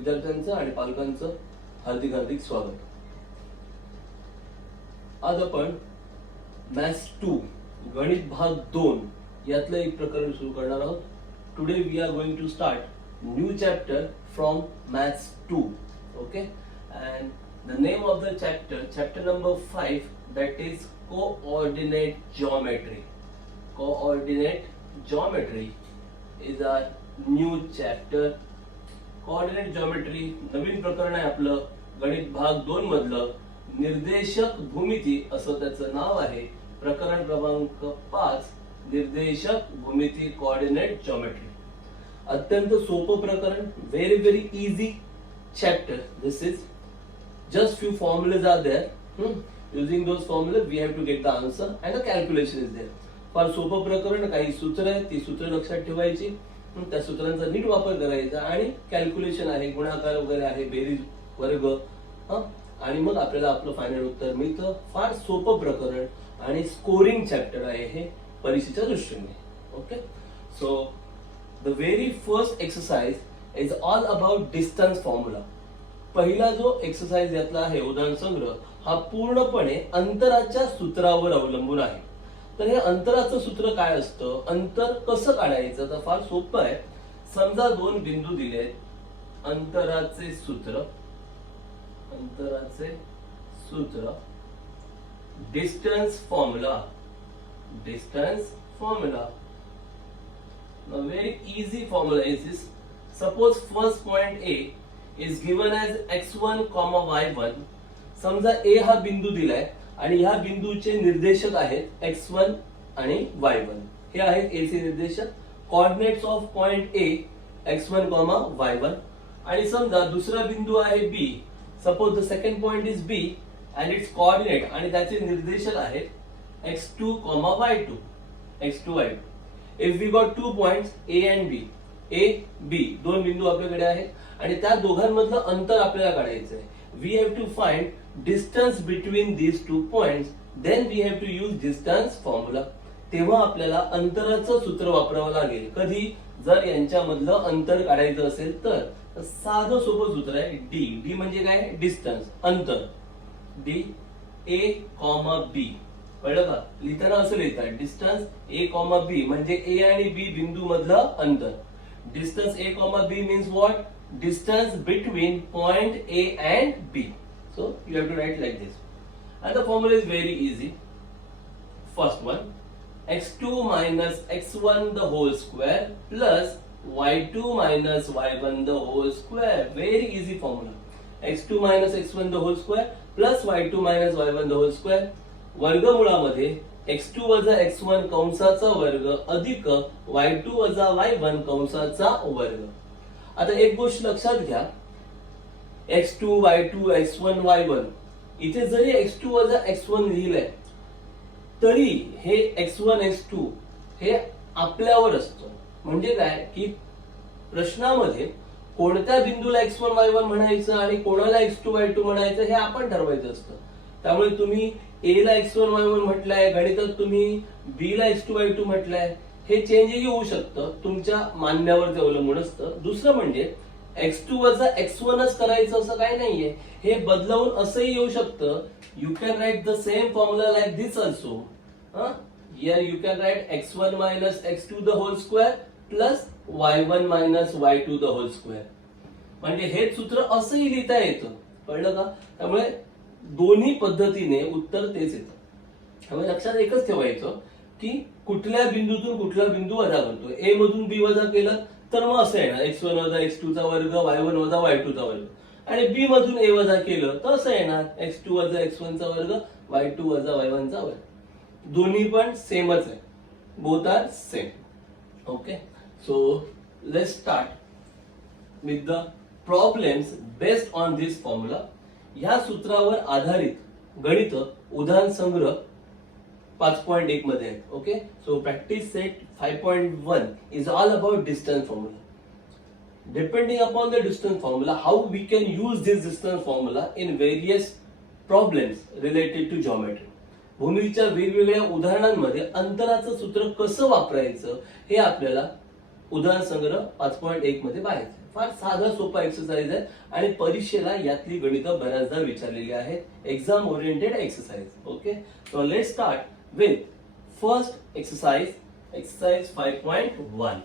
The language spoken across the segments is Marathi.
विद्यार्थ्यांचं आणि पालकांचं हार्दिक हार्दिक स्वागत. आज आपण मॅथ्स 2 गणित भाग 2 यातलं एक प्रकरण सुरू करणार आहोत. Today we are going to start new chapter from maths 2. Okay, and the name of the chapter number 5, that is coordinate geometry. Coordinate geometry is our new chapter. Coordinate geometry नवीन प्रकरण आहे आपलं गणित भाग 2 मधलं निर्देशक भूमिती असं त्याचं नाव आहे. प्रकरण क्रमांक 5 निर्देशक भूमिती कोऑर्डिनेट जिओमेट्री. अत्यंत सोपं प्रकरण, very very easy chapter. This is just few formulas are there. Using those formulas we have to get the answer and the calculation is there. फार सोपं प्रकरण, काही सूत्र आहेत, ती सूत्र लक्षात ठेवायची, त्या सूत्रांचा नीट वापर करायचा आणि कॅल्क्युलेशन आहे, गुणाकार वगैरे आहे, बेरीज वर्ग, आणि मग आपल्याला आपलं फायनल उत्तर मिळतं. फार सोपं प्रकरण आणि स्कोरिंग चॅप्टर आहे हे परीक्षेच्या दृष्टीने. Okay, so the very first exercise is all about distance formula. पहिला जो एक्सरसाइज यातला आहे उदाहरण संग्रह, हा पूर्णपणे अंतराच्या सूत्रावर अवलंबून आहे. तर हे अंतराचं सूत्र काय असतं, अंतर कसं काढायचं, तर फार सोपं आहे. समजा दोन बिंदू दिले, अंतराचे सूत्र distance formula. A very easy formula is this. Suppose first point A is given as x1, y1. समजा A हा बिंदू दिलाय आणि ह्या बिंदूचे निर्देशक आहेत x1 आणि y1. हे आहेत A चे निर्देशक. Coordinates of point A x1, y1. आणि समजा दुसरा बिंदू आहे B. Suppose the second point is B and its coordinate आणि त्याचे निर्देशक आहेत x2, y2. If we got two points A and B, A, B दोन बिंदू आपल्याकडे आहेत आणि त्या दोघांमधलं अंतर आपल्याला काढायचं आहे. We have to find distance between these two points. Then we have to use distance formula. तेव्हा आपल्याला अंतराचं सूत्र वापरावं लागेल. कधी जर यांच्यामधलं अंतर काढायचं असेल तर साधं सोपं सूत्र आहे D म्हणजे काय, डिस्टन्स, अंतर. D A, B. कळलं का? लिहिताना असं लिहितात, डिस्टन्स A, B म्हणजे A आणि B बिंदू मधलं अंतर. Distance A, B means what? Distance between point A and B. So you have to write like this. And the formula is very easy. First one, x2 minus x1 the whole square plus y2 minus y1 the whole square. Very easy formula. x2 minus x1 the whole square plus y2 minus y1 the whole square. वर्गमुळामध्ये x2 वजा x1 कंसाचा वर्ग अधिक y2 वजा y1 कंसाचा वर्ग. आता एक गोष्ट लक्षात घ्या, x2, y2, x1, y1 इथे जरी x2 वजा x1 लिहिलंय तरी हे x1, x2 हे आपल्यावर असतं. म्हणजे काय की प्रश्नामध्ये कोणत्या बिंदूला x1, y1 म्हणायचं आणि कोणाला x2, y2 म्हणायचं हे आपण ठरवायचं असतं. त्यामुळे तुम्ही A ला x1, y1 म्हटलंय, गणितात तुम्ही B ला x2, y2 म्हटलंय, हे चेंजही होऊ शकतं, तुमच्या मानण्यावर ते अवलंबून असतं. दुसरं म्हणजे x2 वजा x1च करायचं असं काही नाहीये, हे बदलवून असंही येऊ शकतं. You can write the same formula like this also. Here you can write x1 minus x2 the whole square plus y1 minus y2 the whole square. म्हणजे हे सूत्र असंही लिहिता येतं. कळलं का? त्यामुळे दोन्ही पद्धतीने उत्तर तेच येतं. त्यामुळे लक्षात एकच ठेवायचं की कुठल्या बिंदूतून कुठला बिंदू वजा करतो. A मधून B वजा केलं तर मग असं येणार x1 वजा x2 चा वर्ग, y1 वजा y2 चा वर्ग. आणि B मधून A वजा केलं तर असं येणार x2 वजा x1 चा वर्ग, y2 वजा y1 चा वर्ग. दोन्ही पण सेमच आहे, both are same. Okay, so let's start with the problems based on this formula. ह्या सूत्रावर आधारित गणित उदाहरण संग्रह 5.1 मध्ये आहे. ओके, सो practice set 5.1 is all about distance formula. Depending upon the distance formula, how we can use this distance formula in various problems related to geometry. भूमितीच्या वेगवेगळ्या उदाहरणांमध्ये अंतराचं सूत्र कसं वापरायचं हे आपल्याला उदाहरण संग्रह 5.1 मध्ये पाहायचं. फार साधा सोपा एक्सरसाइज आहे आणि परीक्षेला यातली गणितं बऱ्याचदा विचारलेली आहेत. Exam oriented exercise. Okay, so let start with first exercise, exercise 5.1.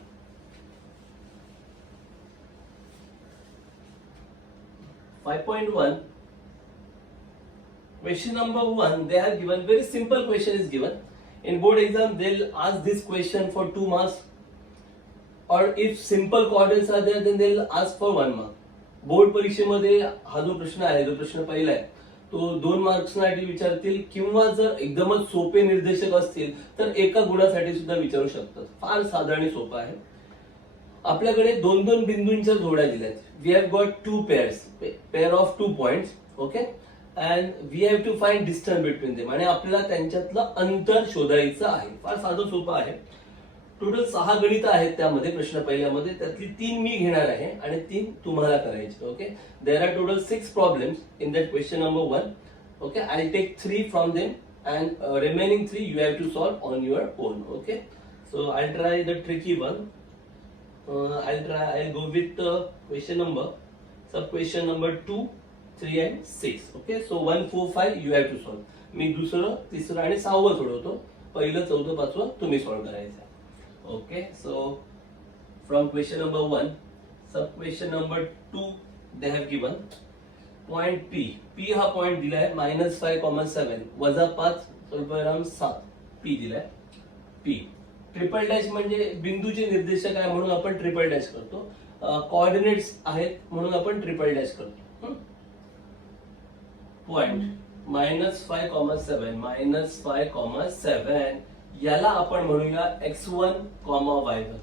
Question number 1, they have given very simple question is given. In board exam, they'll ask this question for 2 marks. Or if simple coordinates are there, then they'll ask for 1 mark. Board परीक्षेमध्ये हा जो प्रश्न आहे, जो प्रश्न पहिला आहे, तो 2 मार्क्ससाठी विचारतील किंवा जर एकदमच सोपे निर्देशक असतील तर एका गुणासाठी सुद्धा विचारू शकतात. फार साधा आणि सोपा आहे. आपल्याकडे 2-2 बिंदूंच्या जोड्या दिल्यात. We have got 2 pairs, pair of 2 points. Okay, and we have to find distance between them, आणि आपल्याला त्यांच्यातलं अंतर शोधायचं आहे. फार साधं सोपं आहे. टोटल 6 गणितं आहेत त्यामध्ये, प्रश्न पहिल्यामध्ये. त्यातली 3 मी घेणार आहे आणि 3 तुम्हाला करायचे. Okay, there are total 6 problems in that question number 1. Okay, I take 3 from them and remaining 3 you have to solve on your own. Okay, so I try the tricky one. I'll go with question number, sub question number 2, 3 and 6. Okay, so 1, 4, 5 you have to solve. मी दुसरं, तिसरं आणि 6वं सोडवतो. पहिलं, 4थं, 5वं तुम्ही सॉल्व करायचं. Okay, so from question number 1, sub question number 2 they have given point P. P हा पॉइंट दिलाय -5,7 -5 स्वल्पविराम 7. P दिलाय. P ट्रिपल डॅश म्हणजे बिंदूचे निर्देशक आहे म्हणून आपण ट्रिपल डॅश करतो. कोऑर्डिनेट्स आहेत म्हणून आपण ट्रिपल डॅश करतो. पॉइंट -5,7 -5,7 याला आपण म्हणूया x1, y1.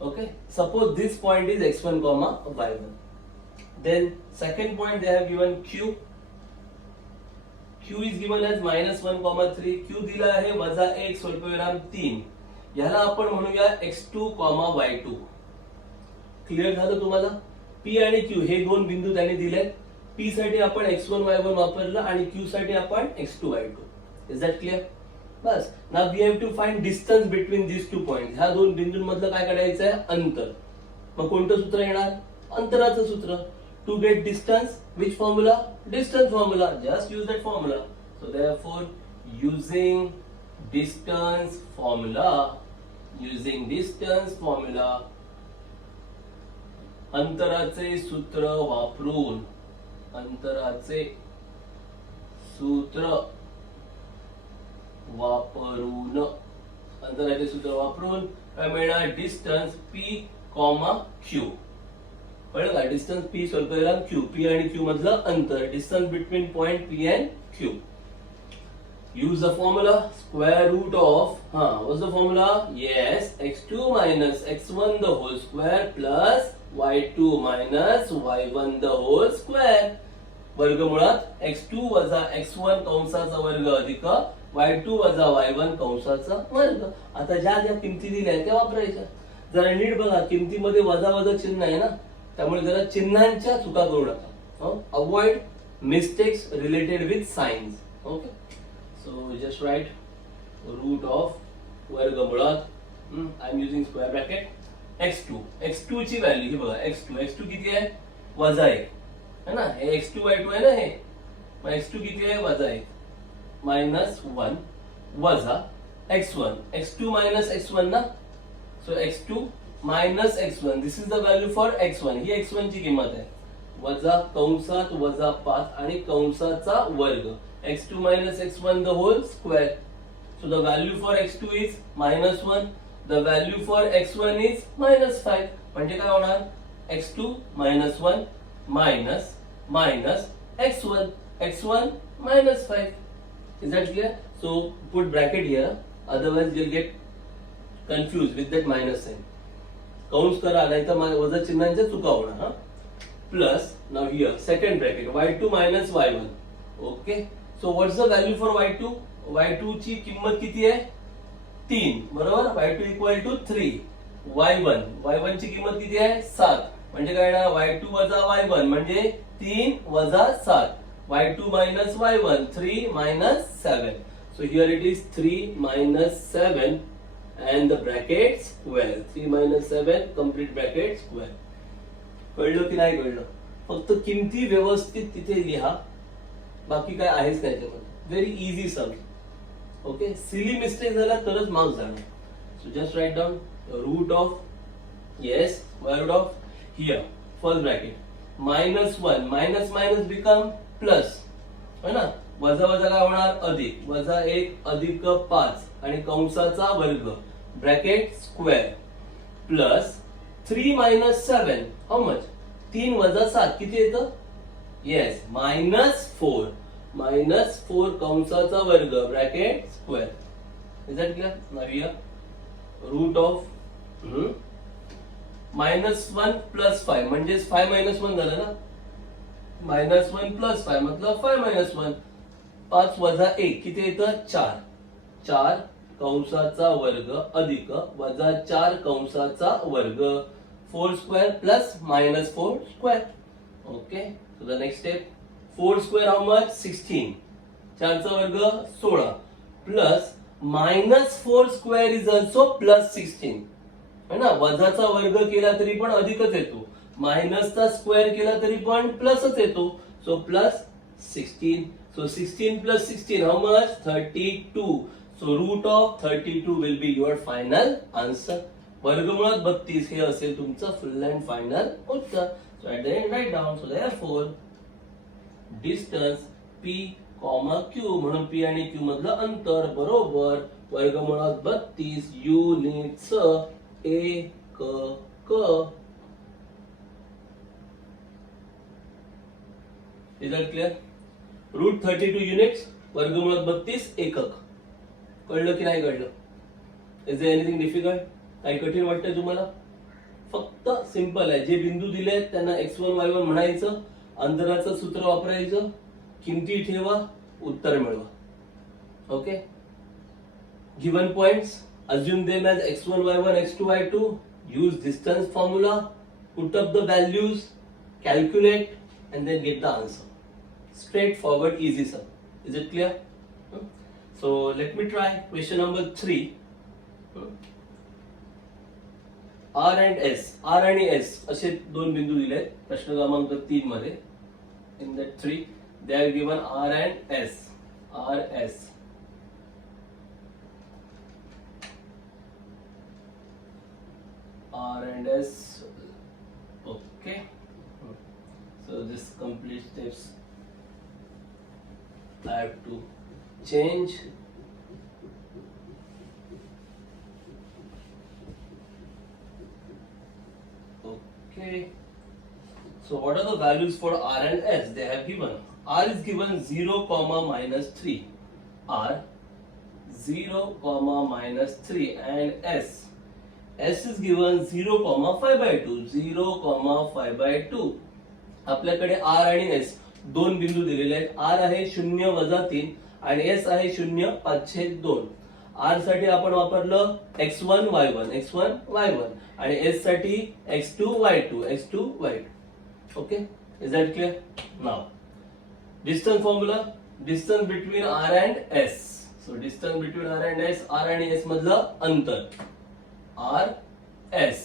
Okay, suppose this point is x1, y1. Then second point they have given Q. Q is given as -1,3. Q दिला आहे -1 स्वल्पविराम 3. याला आपण म्हणूया x2, y2. क्लिअर झालं तुम्हाला? P आणि Q हे 2 बिंदू त्यांनी दिलेत. P साठी आपण x1, y1 वापरलं आणि Q साठी आपण x2, y2. Is that clear? बस. Now we have to find distance between this 2 points. ह्या 2 बिंदूंमधलं काय काढायचं आहे? अंतर. मग कोणतं सूत्र येणार? अंतराचं सूत्र. To get distance, which formula? Distance formula. Just use that formula. So therefore using distance formula, अंतराचे सूत्र वापरून, अंतराचे सूत्र काय मिळणार? Distance P, Q. कळलं का? डिस्टन्स P स्वल्पविराम Q. P आणि Q मधलं अंतर, distance between point P and Q. Use the formula, square root of, what's the formula? Yes, x2 minus x1 the whole square plus y2 minus y1 the whole square. वर्गमुळात x2 वजा x1 कंसाचा वर्ग अधिक y2 वजा y1 कंसाचा वर्ग. आता ज्या ज्या किमती दिल्या त्या वापरायच्या. जरा नीट बघा, किमतीमध्ये वजा वजा चिन्ह आहे ना, त्यामुळे जरा चिन्हांच्या चुका करू नका. Avoid mistakes related with signs. Okay, so just write root of वर्गमुळात, I am using square bracket x2. x2 ची व्हॅल्यू ही बघा, x2 किती आहे? -1 है ना. हे x2, y2 आहे ना हे. मग x2 किती आहे? -1 -1 वजा x1. x2 minus x1 ना. so x2 minus x1, this is the value for x1. He x1 ची किंमत आहे. वजा कंसात वजा 5 आणि कंसाचा वर्ग. x2 minus x1 the whole square. So the value for x2 is -1. The value for x1 is -5. म्हणजे काय होणार? x2 -1 minus x1. x1 -5. Is that clear? So put bracket here. Otherwise you'll get confused with that minus sign. कंस करा नाही तर वजा चिन्हांच्या चुका होणार. Plus now here second bracket y2 minus y1. Okay. So what's the value for y2? y2 ची किंमत किती आहे? 3. बरोबर. y2 equal to 3. y1 ची किंमत किती आहे? 7. म्हणजे काय ना, y2 वजा y1 म्हणजे 3 वजा 7. y2 minus y1, 3 minus 7. So here it is 3 minus 7 and the bracket square. 3 minus 7 complete bracket square. कळलं की नाही कळलं? फक्त किमती व्यवस्थित तिथे लिहा, बाकी काय आहेच नाही त्याच्यामध्ये. Very easy sum. Okay, silly mistake झाला तरच मार्क्स जाणार. So just write down root of, yes, square root of here first bracket -1 minus minus become plus, है ना. वजा वजा काय होणार? अधिक. वजा 1 अधिक 5 आणि कंसाचा वर्ग bracket square plus 3 minus 7 how much? 3 वजा 7 किती येतं? येस, -4 -4 कंसाचा वर्ग bracket square. Is that clear? Now here root of -1 plus 5 म्हणजे 5 - 1 झालं ना. -1 प्लस 5 मतलब 5 - 1. 5 वजा 1 किती येतं? 4. 4 कंसाचा वर्ग अधिक वजा 4 कंसाचा वर्ग 4 square plus -4 square. Okay, so the next step 4 square how much? 16. 4 चा वर्ग 16 plus -4 square is also plus 16, है ना. वजाचा वर्ग केला तरी पण अधिकच येतो, मायनसचा स्क्वेअर केला तरी पण प्लसच येतो. So plus 16. So 16 plus 16, how much? 32. So root of 32 will be your final answer. वर्गमुळात 32 हे असेल तुमचं फुल अँड फायनल उत्तर. So at the end write down. So therefore distance P, Q म्हणून P आणि Q मधलं अंतर बरोबर वर्गमुळात 32 युनिट्स एकक. Is that clear? रूट 32 युनिट्स वर्गमुळात 32 एकक. कळलं की नाही कळलं? Is there anything difficult? काही कठीण वाटतंय तुम्हाला? फक्त सिंपल आहे. जे बिंदू दिले त्यांना x1 y1 म्हणायचं, अंतराचं सूत्र वापरायचं, किमती ठेवा, उत्तर मिळवा. Okay, given points assume them as x1 y1 x2 y2, use distance formula, put up the values, calculate and then get the answer. Straightforward, easy sir. Is it clear? So let me try question number 3. R and S, R आणि S असे दोन बिंदू दिले प्रश्न क्रमांक 3 मध्ये. In that 3 they are given R and S. R S. R and S. Okay. So this complete steps I have to change. Okay. So what are the values for R and S? They have given. R is given 0, -3. R 0, -3 and S. S is given 0, 5/2. 0, 5/2. आपल्याकडे R आणि S दोन बिंदू दिलेले आहेत. R आहे 0-3 आणि S आहे 0/5/2. R साठी आपण वापरलं x1 y1 आणि S साठी x2 y2. Okay, is that clear? Now distance formula, distance between R and S. So distance between R and S, R आणि S मधलं अंतर R S.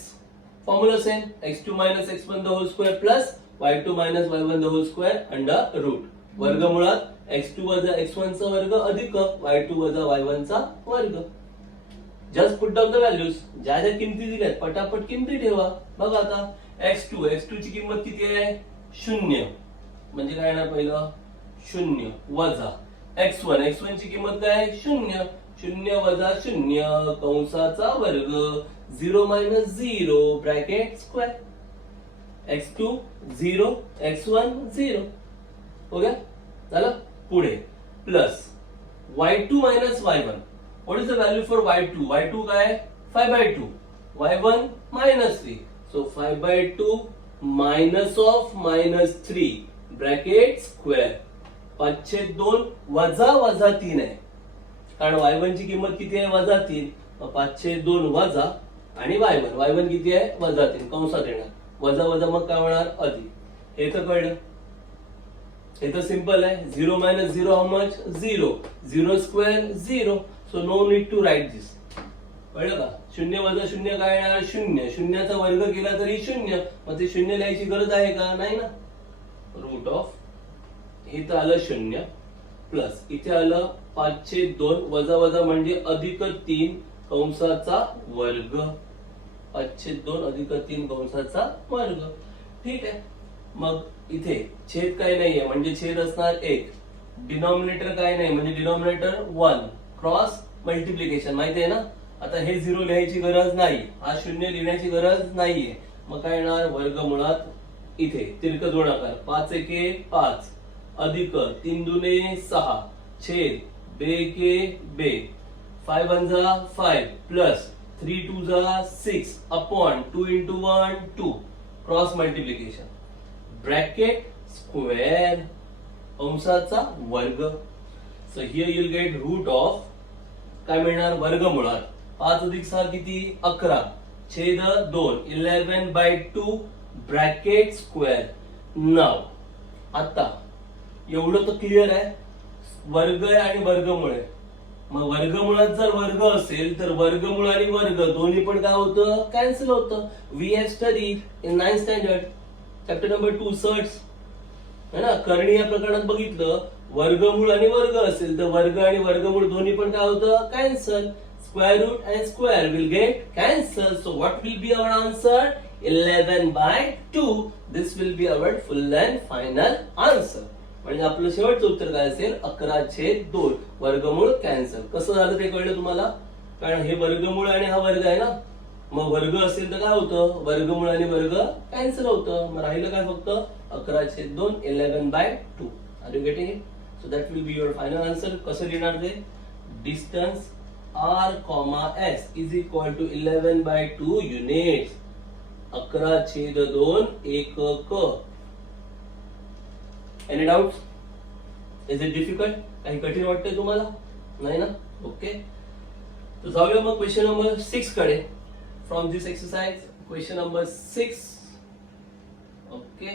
Formula same, x2 - x1 the whole square plus y2 - y1 the whole square under root. वर्गमुळात x2 वजा x1 चा वर्ग अधिक y2 वजा y1 चा वर्ग. Just put down the values. ज्या ज्या किमती दिल्यात पटापट किमती ठेवा. बघा आता x2 ची किंमत किती आहे? 0. म्हणजे काय ना पहिलं 0 वजा x1 ची किंमत काय आहे? 0. 0 वजा 0 कंसाचा वर्ग 0 - 0 ब्रॅकेट स्क्वेअर. x2 0, x1 0. हो गया? झालं? पुढे plus y2 - y1. What is the value for y2? y2 काय? 5/2. y1 -3. So 5/2 minus of -3 bracket square. 5/2 वजा 3 आहे, कारण y1 ची किंमत किती आहे? -3. 5/2 वजा आणि y1 किती आहे? -3 कंसात येणार. वजा वजा मग काय होणार? अधिक. हे तर कळलं. हे तर सिंपल आहे. 0 - 0 how much? 0. 0 square 0. So no need to write this. कळलं का? शून्य वजा शून्य काय येणार? शून्य. शून्याचा वर्ग केला तरी शून्य. मग ते शून्य लिहायची गरज आहे का? नाही ना. रूट ऑफ इथं आलं शून्य प्लस इथे आलं 5/2 वजा वजा म्हणजे अधिक 3 कंसाचा वर्ग. 5/2 अधिक 3 कंसाचा वर्ग. ठीक आहे. मग इथे छेद काय नाहीये म्हणजे छेद असणार 1. डिनॉमिनेटर काय नाही म्हणजे डिनॉमिनेटर 1. क्रॉस मल्टिप्लिकेशन माहिती आहे ना. आता हे 0 लिहायची गरज नाही. हा शून्य लिहिण्याची गरज नाहीये. मग काय येणार? वर्गमुळात इथे तिरकस गुणाकार 5×1 5 अधिक 3×2 6 छेद 2×1 2 5×1 5 plus 3×2 6 upon 2×1 2 cross multiplication bracket square अंशाचा वर्ग. So here you will get root of काय मिळणार? वर्गमुळात 5 अधिक 6 किती? 11 छेद 2 11/2 ब्रॅकेट स्क्वेअर. नाव आता एवढं तर क्लिअर आहे. वर्ग आहे आणि वर्गमूळ आहे. मग वर्गमुळात जर वर्ग असेल तर वर्गमूळ आणि वर्ग दोन्ही पण काय होतं? कॅन्सल होतं. We have studied in 9th standard chapter number 2 surds है ना. करणी या प्रकरणात बघितलं वर्गमूळ आणि वर्ग असेल तर वर्ग आणि वर्गमूळ दोन्ही पण काय होतं? Cancel. Square root and square will get cancelled. So what will be our answer? 11/2. This will be our full and final answer. म्हणजे आपलं शेवटचं उत्तर काय असेल? 11/2. वर्गमूळ कॅन्सल. कसं झालं ते कळलं तुम्हाला? कारण हे वर्गमूळ आणि हा वर्ग आहे ना. मग वर्ग असेल तर काय होतं? वर्गमूळ आणि वर्ग कॅन्सल होतं. मग राहिलं काय फक्त? 11/2 11/2. Are you getting it? So that will be your final answer. कसं लिहिणार ते? Distance R, S is equal to 11/2 units. 11/2 एकक. Any doubts? Is it difficult? काही कठीण वाटतंय तुम्हाला? नाही ना? ओके. तर जाऊया मग क्वेश्चन नंबर 6 कडे. From this exercise question number 6. Okay.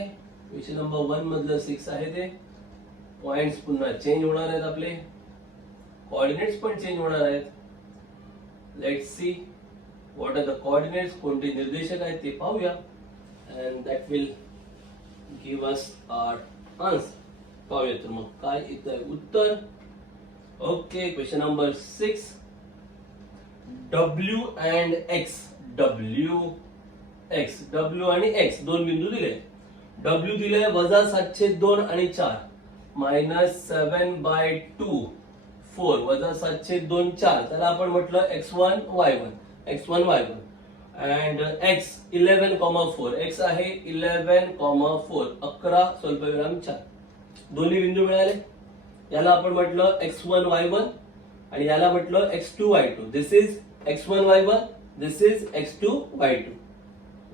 Question number 1 मधलं 6 आहे ते. पॉइंट्स पुन्हा चेंज होणार आहेत आपले. कोऑर्डिनेट्स पण चेंज होणार आहेत. Let's see what are the coordinates. कोणते निर्देशक आहेत ते पाहूया and that will give us our answer. पाहूया तर मग काय येतंय उत्तर. Okay. Question number 6. W and X. W आणि X दोन बिंदू दिले. W दिले वजा 7/2 आणि 4 -7/2 4 वजा 7/2 4. त्याला आपण म्हटलं x1 y1 and x 11,4. x आहे 11,4 11 स्वल्पविराम 4. दोन्ही बिंदू मिळाले. याला आपण म्हटलं x1 y1 आणि याला म्हटलं x2 y2. This is x1 y1, this is x2 y2.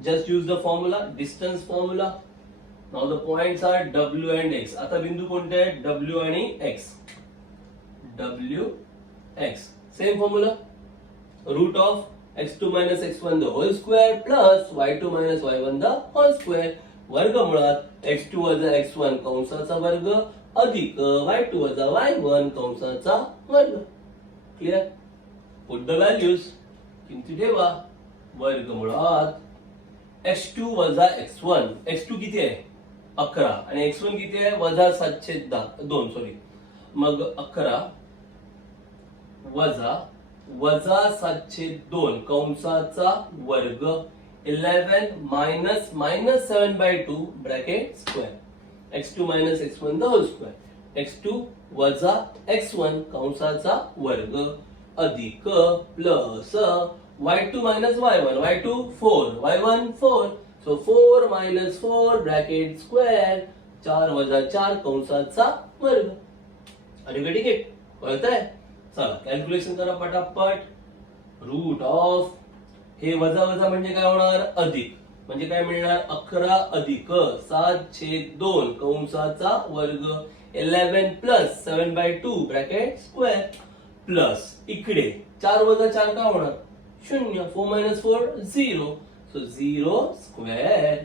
Just use the formula, distance formula. Now the points are w and x. आता बिंदू कोणते आहेत? w आणि x. W x same formula. Root of x2 minus x1 the whole square plus y2 minus y1 the whole square. वर्गमुळात x2 वजा x1 कंसाचा वर्ग अधिक y2 वजा y1 कंसाचा वर्ग. क्लियर? Put the values. किंमती ठेवा. वर्गमुळात x2 वजा x1. x2 किती आहे? 11 आणि x1 किती आहे? वजा 7/2 सॉरी. मग 11 वजा 7/2 कंसाचा वर्ग 11 minus 7/2 bracket square. x2 minus x1 the whole square. x2 वजा x1 कंसाचा वर्ग अधिक plus y2 minus y1. y2 4 y1 4. So 4 minus 4 bracket square. 4 वजा 4 कंसाचा वर्ग. Are you getting it? कळतंय? चला कॅल्क्युलेशन करा पटापट. रूट ऑफ हे वजा वजा म्हणजे काय होणार? अधिक. म्हणजे काय मिळणार? 11 अधिक 7/2 कंसाचा वर्ग 11 प्लस 7/2 ब्रॅकेट स्क्वेअर प्लस इकडे 4 वजा 4 काय होणार? 0. 4 minus 4 0. So 0 square.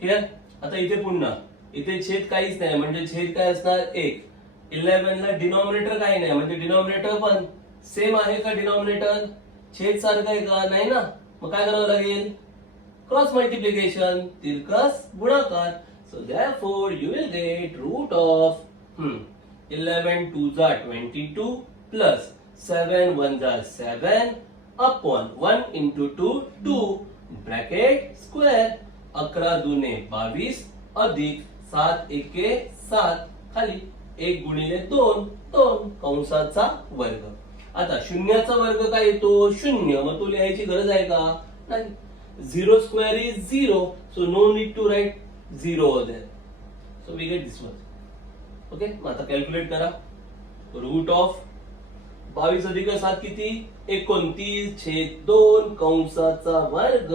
क्लियर? आता इथे पुन्हा इथे छेद काहीच नाही म्हणजे छेद काय असणार? 1. 11 ला डिनॉमिनेटर काही नाही म्हणजे डिनॉमिनेटर पण सेम आहे का? डिनॉमिनेटर छेद सारखा आहे का? नाही ना. मग काय करावं लागेल? क्रॉस मल्टिप्लिकेशन, तिरकस गुणाकार. So therefore you will get root of 11 2 जा 22 प्लस 7 1 जा 7 अपॉन 1 into 2 2 ब्रॅकेट स्क्वेअर. 11 दुने 22 अधिक 7 एके 7 खाली 1 गुणिले 2 2 कंसाचा वर्ग. आता शून्याचा वर्ग काय येतो? 0. मग तो लिहायची गरज आहे का? नाही. 0 square is 0, so no need to write 0 over there. So we get this one. Okay, मग आता कॅल्क्युलेट करा. रूट ऑफ 22 अधिक 7 किती? 29 छेद 2 कंसाचा वर्ग.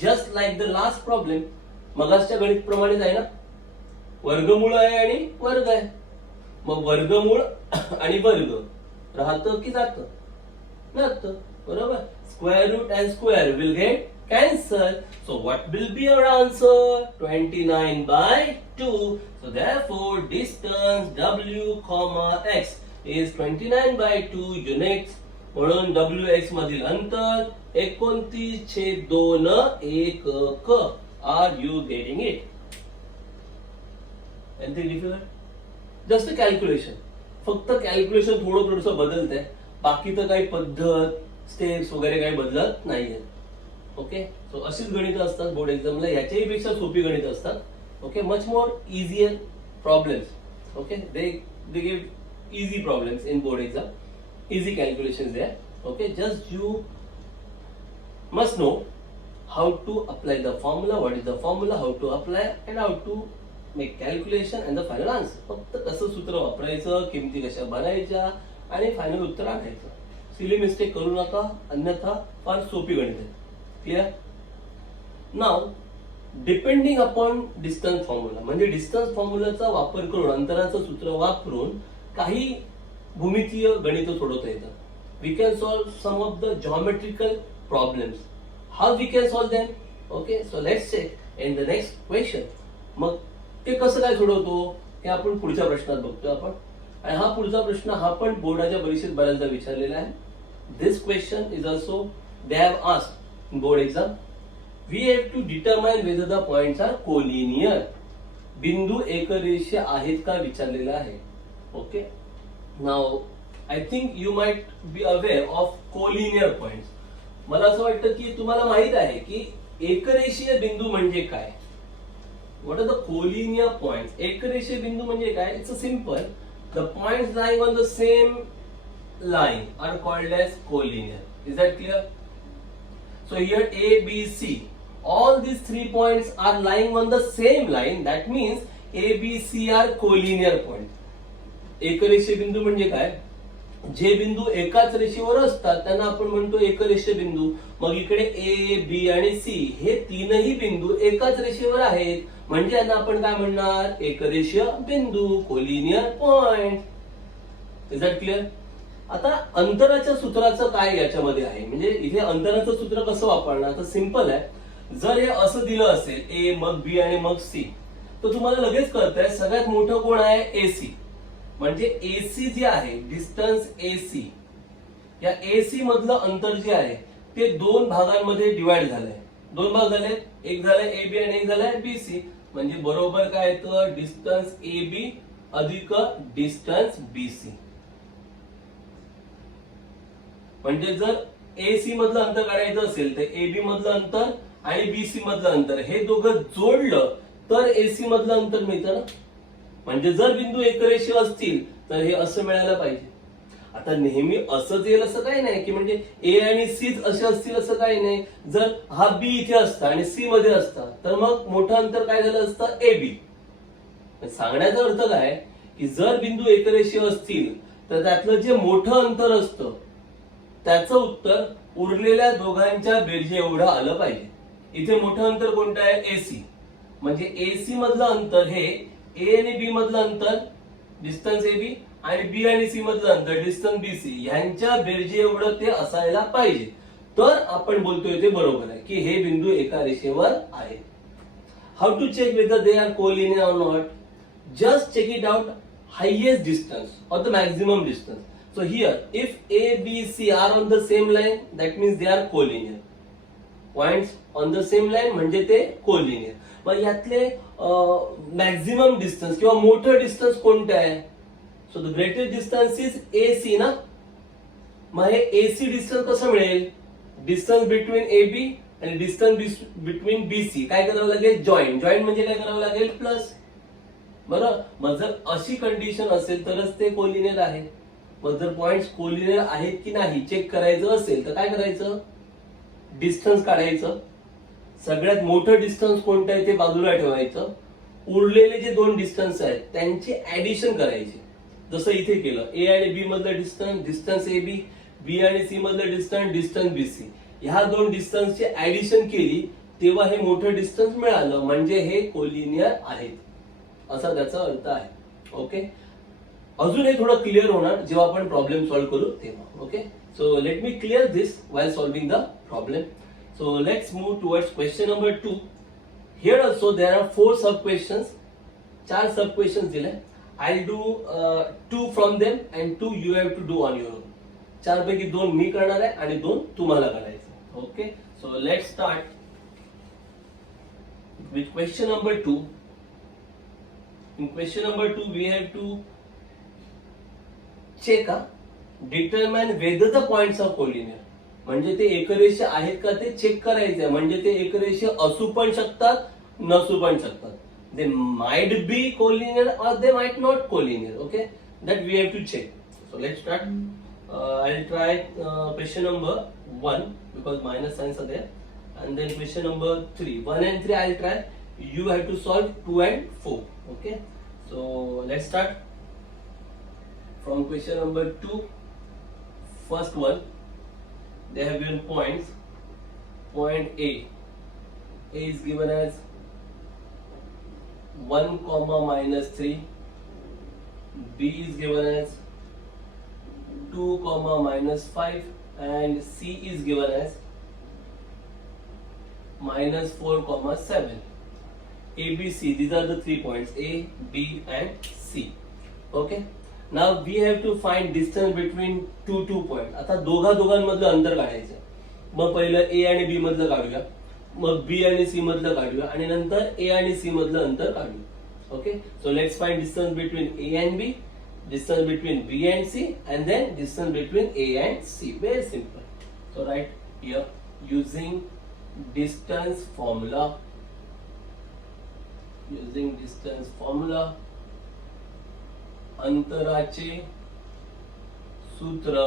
Just like the last problem. मगासच्या गणित प्रमाणेच आहे ना. वर्गमूळ आहे आणि वर्ग आहे. मग वर्गमूळ आणि वर्ग राहतं की जातं? राहतं. बरोबर. Square root and square will get cancelled. So what will be our answer? 29 by 2. So therefore distance W, x is 29 by 2 units. म्हणून WX मधील अंतर 29/2 एकक. Are you getting it? Anything difficult? Just a calculation. फक्त कॅल्क्युलेशन थोडंसं बदलतंय. बाकी तर काही पद्धत स्टेप्स वगैरे काही बदलत नाहीये. ओके. सो अशीच गणितं असतात बोर्ड एक्झामला. याच्याही पेक्षा सोपी गणितं असतात. Okay. Much more easier problems. Okay. They give easy problems in board exam. Easy calculations there. Okay. Just you must know how to apply the formula, what is the formula, how to apply and how to make calculation and the final answer. फक्त कसं सूत्र वापरायचं, किमती कशा भरायच्या आणि फायनल उत्तर आणायचं. सिली मिस्टेक करू नका, अन्यथा फार सोपी गणित आहे. क्लिअर? नाव डिपेंडिंग अपॉन डिस्टन्स फॉर्म्युला, म्हणजे डिस्टन्स फॉर्म्युलाचा वापर करून, अंतराचं सूत्र वापरून काही भूमितीय गणितं सोडवता येतात. We can solve some of the geometrical problems. How we can solve them? Okay. So let's check in the next question. मग ते कसं काय सोडवतो हे आपण पुढच्या प्रश्नात बघतोय आपण. आणि हा पुढचा प्रश्न हा पण बोर्डाच्या परीक्षेत बऱ्याचदा विचारलेला आहे. This question is also they have asked in board exam. We have to determine whether the points are collinear. बिंदू एकरेषीय आहेत का विचारलेला आहे. Okay. Now I think you might be aware of collinear points. मला असं वाटतं की तुम्हाला माहित आहे की एकरेषीय बिंदू म्हणजे काय. What are the collinear points? एकरेषीय बिंदू म्हणजे काय? It's a simple. The points lying on the same line are called as collinear. Is that clear? So here A, B, C, all these 3 points are lying on the same line. That means A, B, C are collinear points. एकरेषीय बिंदू म्हणजे काय? जे बिंदू एकाच रेषेवर असतात त्यांना आपण म्हणतो एकरेषीय बिंदू. मग इकडे A, B आणि C हे तीनही बिंदू एकाच रेषेवर आहेत, म्हणजे यांना आपण काय म्हणणार? एकरेषीय बिंदू, collinear point. Is that clear? आता अंतराच्या सूत्राचं काय याच्यामध्ये आहे, म्हणजे इथे अंतराचं सूत्र कसं वापरणार? तर सिंपल आहे. जर हे असं दिलं असेल ए मग बी आणि मग सी, तर तुम्हाला लगेच कळतंय सगळ्यात मोठं कोण आहे? एसी. म्हणजे एसी जे आहे, डिस्टन्स एसी, या एसी मधलं अंतर जे आहे ते 2 भागांमध्ये डिवाइड झालंय. 2 भाग झाले, एक झालाय ए बी आणि एक झालाय बी सी. म्हणजे बरोबर काय येतं? डिस्टन्स ए बी अधिक डिस्टन्स बी सी. म्हणजे जर एसी मधलं अंतर काढायचं असेल तर ए बी मधलं अंतर आणि बीसी मधलं अंतर हे दोघं जोडलं तर एसी मधलं अंतर मिळतं ना. म्हणजे जर बिंदू एकरेषीय असतील तर हे असं मिळायला पाहिजे. आता नेहमी असंच येईल असं काही नाही की म्हणजे ए आणि सी असे असतील असं काही नाही. जर हा बी इथे असता आणि सी मध्ये असता तर मग मोठं अंतर काय झालं असतं? A B. सांगण्याचा अर्थ काय की जर बिंदू एकरेषीय असतील तर त्यातलं जे मोठं अंतर असतं त्याचं उत्तर उरलेल्या दोघांच्या बेरजे एवढं आलं पाहिजे. इथे मोठं अंतर कोणतं आहे? एसी. म्हणजे एसी मधलं अंतर हे ए आणि बी मधलं अंतर डिस्टन्स ए बी आणि बी आणि सी मधलं अंतर डिस्टन्स बी सी यांच्या बेरजे एवढं ते असायला पाहिजे. तर आपण बोलतोय ते बरोबर आहे की हे बिंदू एका रेषेवर आहे. How to check whether they are collinear or not? Just check it out highest distance or the maximum distance. So here, if A, B, C are on the same line, that means they are collinear. Points on the same line म्हणजे ते collinear. मग यातले मॅक्झिमम डिस्टन्स किंवा मोठं डिस्टन्स कोणतं आहे? So the greatest distance is AC ना. मग हे AC डिस्टन्स कसं मिळेल? डिस्टन्स बिटवीन AB आणि डिस्टन्स बिटवीन BC काय करावं लागेल? जॉईंट. जॉईंट म्हणजे काय करावं लागेल? प्लस. बरं, मग जर अशी कंडिशन असेल तरच ते कोलिनियर आहे. मग जर पॉइंट्स कोलिनियर आहेत की नाही चेक करायचं असेल तर काय करायचं? डिस्टन्स काढायचं. सगळ्यात मोठं डिस्टन्स कोणतं आहे ते बाजूला ठेवायचं. उरलेले जे दोन डिस्टन्स आहेत त्यांची ऍडिशन करायची. जसं इथे केलं, A आणि B मधलं डिस्टन्स, डिस्टन्स AB, B आणि C मधलं डिस्टन्स, डिस्टन्स BC. ह्या दोन डिस्टन्सची ऍडिशन केली तेव्हा हे मोठं डिस्टन्स मिळालं म्हणजे हे कोलिनियर आहेत असा त्याचा अर्थ आहे. ओके, अजून हे थोडं क्लिअर होणार जेव्हा आपण प्रॉब्लेम सॉल्व्ह करू तेव्हा. Okay, so let me clear this while solving the problem. So let's move towards question number 2. Here also there are 4 sub questions. 4 sub questions दिले. I'll do 2 from them and 2 you have to do on your own. 4 पैकी 2 मी करणार आहे आणि 2 तुम्हाला करायचं. Okay, so let's start with question number 2. In question number 2 we have to check determine whether the points are collinear. म्हणजे ते एकरेषीय आहेत का ते चेक करायचं आहे. म्हणजे ते एकरेषीय असू पण शकतात नसू पण शकतात. They might be collinear or they might not collinear. Okay, that we have to check. So let's start. I'll try question number 1 because minus signs are there, and then question number 3. 1 and 3 I'll try. You have to solve 2 and 4. Okay, so let's start from question number 2. First one, they have given points. Point A. A is given as 1 comma minus 3. B is given as 2 comma minus 5 and C is given as minus 4 comma 7. A, B, C, these are the 3 points, A, B and C. Okay, now we have to find distance between two points. आता दोघांमधलं अंतर काढायचं. मग पहिलं A आणि B मधलं काढूया, मग B आणि C मधलं काढूया आणि नंतर A आणि C मधलं अंतर काढूया. Okay, so let's find distance between A and B, distance between B and C, and then distance between A and C. Very simple. So write here using distance formula. Using distance formula, अंतराचे सूत्र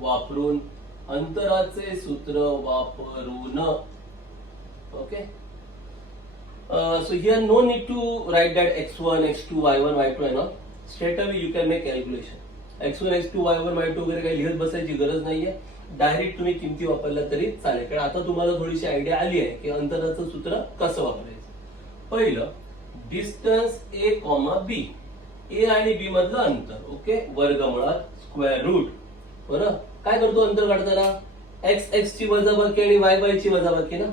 वापरून, अंतराचे सूत्र वापरून. Okay, so here no need to write that x1, x2, y1, y2 and all. Straight away you can make calculation. x1, x2, y1, y2 वगैरे काही लिहत बसायची गरज नाहीये. डायरेक्ट तुम्ही किमती वापरल्या तरी चालेल, कारण आता तुम्हाला थोडीशी आयडिया आली आहे की अंतराचं सूत्र कसं वापरायचं. पहिलं डिस्टन्स A, B. A आणि B मधलं अंतर. ओके, वर्गमुळात स्क्वेअर रूट. बरं, काय करतो अंतर काढताना? x x ची वजाबाकी आणि y y ची वजाबाकी ना.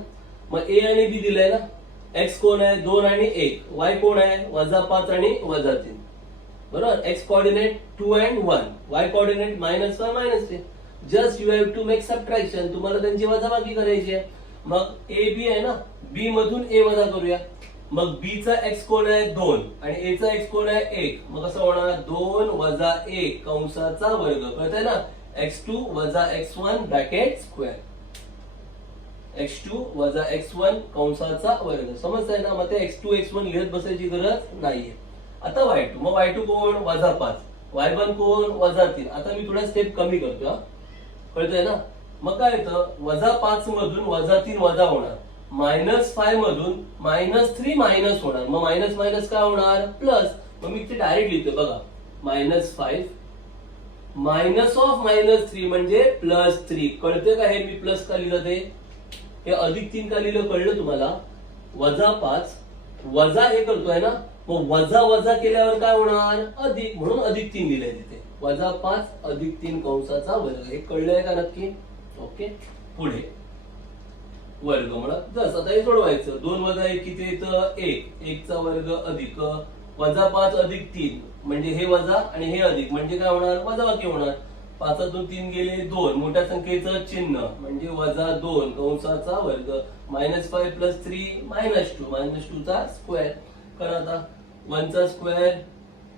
मग A आणि B दिलंय ना. x कोण आहे? 2 आणि 1. y कोण आहे? -5 आणि -3. बरोबर, x coordinate 2 and 1, y coordinate -1 -3. Just you have to make subtraction. तुम्हाला त्यांची वजाबाकी करायची आहे. मग A B आहे ना, B मधून A वजा करूया. मग B चा x कोण आहे? 2 आणि A चा x कोण आहे? 1. मग कसं होणार? 2 वजा 1 कंसाचा वर्ग. कळतंय ना? x2 वजा x1 ब्रॅकेट स्क्वेअर. x2 वजा x1 कंसाचा वर्ग. समजतंय ना? मग ते x2 x1 लिहत बसायची गरज नाहीये. आता y2. मग y2 कोण? -5. y1 कोण? -3. आता मी थोडा स्टेप कमी करतो. कळतंय ना? मग काय येतं? -5 मधून -3 वजा होणार. -5 मधून -3 मायनस होणार. मग मायनस मायनस काय होणार? प्लस. मग मी ते डायरेक्ट लिहितो बघा. -5 मायनस ऑफ -3 म्हणजे +3. कळते का हे मी प्लस का लिहिलं ते? हे +3 का लिहिलं कळलं तुम्हाला? -5 वजा हे करतोय ना, मग वजा वजा केल्यावर काय होणार? अधिक, म्हणून +3 लिहिलंय तिथे. -5 +3 कंसाचा वर्ग. हे कळलंय का नक्की? ओके, पुढे वर्गमुळात 10. आता हे सोडवायचं. 2 वजा 1 किती येतं? 1. 1 चा वर्ग अधिक -5 अधिक 3 म्हणजे हे वजा आणि हे अधिक म्हणजे काय होणार, वजाबाकी होणार. 5तून 3 गेले 2, मोठ्या संख्येचं चिन्ह म्हणजे -2 कंसाचा वर्ग, -5 + 3 -2 2चा स्क्वेअर. करा आता. 1 चा स्क्वेअर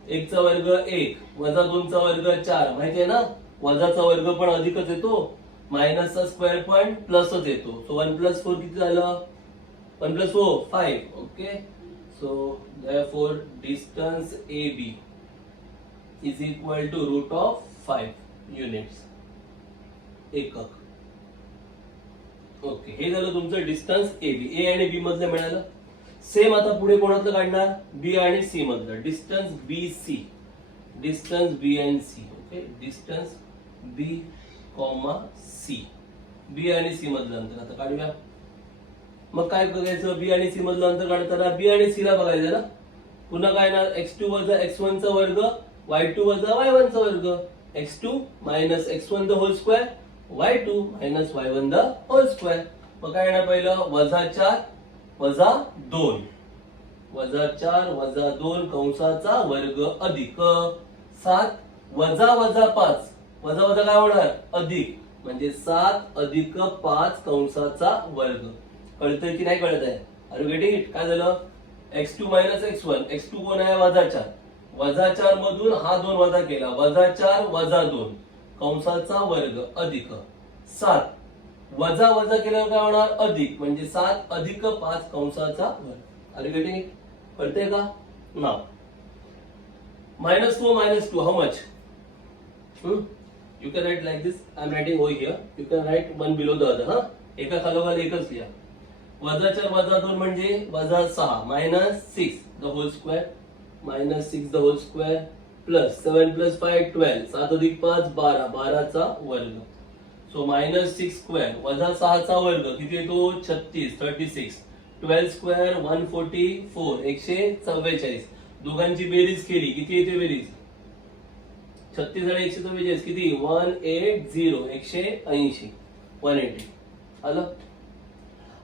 1 चा वर्ग 1 वजा 2 चा वर्ग 4. माहिती आहे ना, वजाचा वर्ग पण अधिकच येतो, मायनसचा स्क्वेअर पण प्लसच येतो. सो 1 + 4 किती झालं, 1 + 4 5. Okay, so therefore distance AB is equal to √5 units, एकक. ओके, हे झालं तुमचं डिस्टन्स AB. ए आणि बी मधलं मिळालं. सेम आता पुढे कोणातलं काढणार, बी आणि सी मधलं. Distance BC, distance B and C. Okay, distance B comma C, B आणि सी मधलं अंतर आता काढूया. मग काय बघायचं, बी आणि सी मधलं अंतर काढताना बी आणि सी ला बघायचं ना. पुन्हा काय ना, x2 + x1 चा वर्ग, y2 + y1 चा वर्ग, x2 - x1 the whole square, y2 - y1 the whole square. मग काय येणार पहिलं, -4 - 2, -4 - 2 कंसाचा वर्ग अधिक 7 वजा 5, वजा वजा काय होणार, अधिक म्हणजे 7 अधिक 5 कंसाचा वर्ग. कळतंय की नाही कळत आहे, आर यू गेटिंग इट. काय झालं, x2 - x1, x2 कोण आहे, -4, -4 मधून हा 2 वजा केला, -4 - 2 कंसाचा वर्ग अधिक 7 वजा वजा केल्यावर काय होणार, अधिक म्हणजे 7 अधिक 5 कंसाचा वर्ग. आर यू गेटिंग इट, कळतंय का. नाव -4 - 2 how much, you can write like this. I am writing over here. You can write one below the other. हा, एका खालोखाल एकच लिहा. -4 - 2 म्हणजे -6 -6 the whole square, -6 the whole square plus 7 + 5 12, 7 अधिक 5 12, 12 चा वर्ग. सो -6 स्क्वेअर वजा 6 चा वर्ग किती येतो, 36 36, 12 स्क्वेअर 144, 144. दोघांची बेरीज केली किती येते बेरीज, 36 आणि 144 किती, 180, 180, 180. आलं.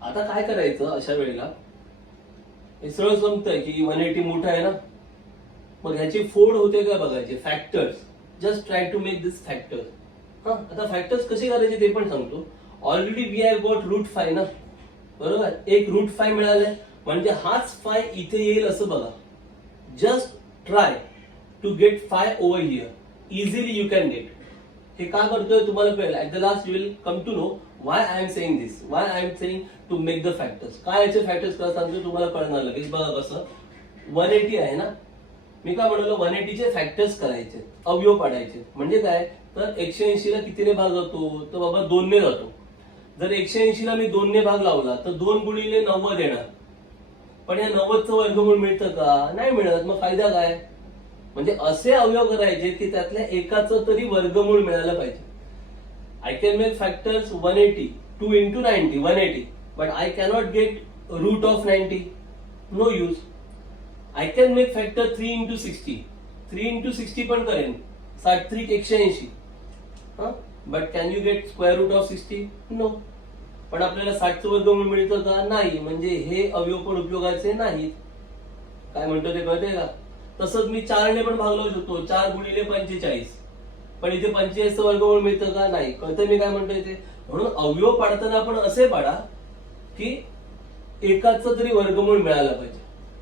आता काय करायचं अशा वेळेला, हे सरळ समजतंय की 180 मोठा आहे ना, मग ह्याची फोड होते का बघायचे, factors. Just try to make this factors. हा, आता फॅक्टर्स कसे करायचे ते पण सांगतो. ऑलरेडी वी हॅव गॉट √5 ना, बरोबर. एक √5 मिळालंय म्हणजे हाच 5 इथे येईल असं बघा. Just try to get 5 over here. Easily you can get. हे का करतोय तुम्हाला कळेल. At the last you will come to know why I am saying this, why I am saying to make the factors. काय याचे फॅक्टर्स करा सांगतो तुम्हाला कळणार लगेच. बघा कसं, 180 आहे ना, मी काय म्हणालो 180 चे फॅक्टर्स करायचे, अवयव पाडायचे. म्हणजे काय तर 180 ला कितीने भाग जातो, तर बाबा 2 ने जातो. जर 180 ला मी 2 ने भाग लावला तर 2 × 90 येणार. पण या 90चं वर्गमूळ मिळतं का, नाही मिळत. मग फायदा काय, म्हणजे असे अवयव करायचे की त्यातल्या एकाचं तरी वर्गमूळ मिळालं पाहिजे. I can make factors 180, 2 × 90 180, but I cannot get √90. No use. I can make factor 3 × 60, 3 × 60 पण करेन, 60 180. But can you get √60? No. पण आपल्याला 60चं वर्गमूळ मिळतं का, नाही. म्हणजे हे अवयव पण उपयोगाचे नाहीत. काय म्हणतो ते कळतंय का. तसंच मी 4 ने पण भाग लावू शकतो, 4 × 45. पण इथे 45चं वर्गमूळ मिळतं का, नाही. कळतंय मी काय म्हणतोय ते. म्हणून अवयव पाडताना आपण असे पाडा की एकाचं तरी वर्गमूळ मिळालं पाहिजे.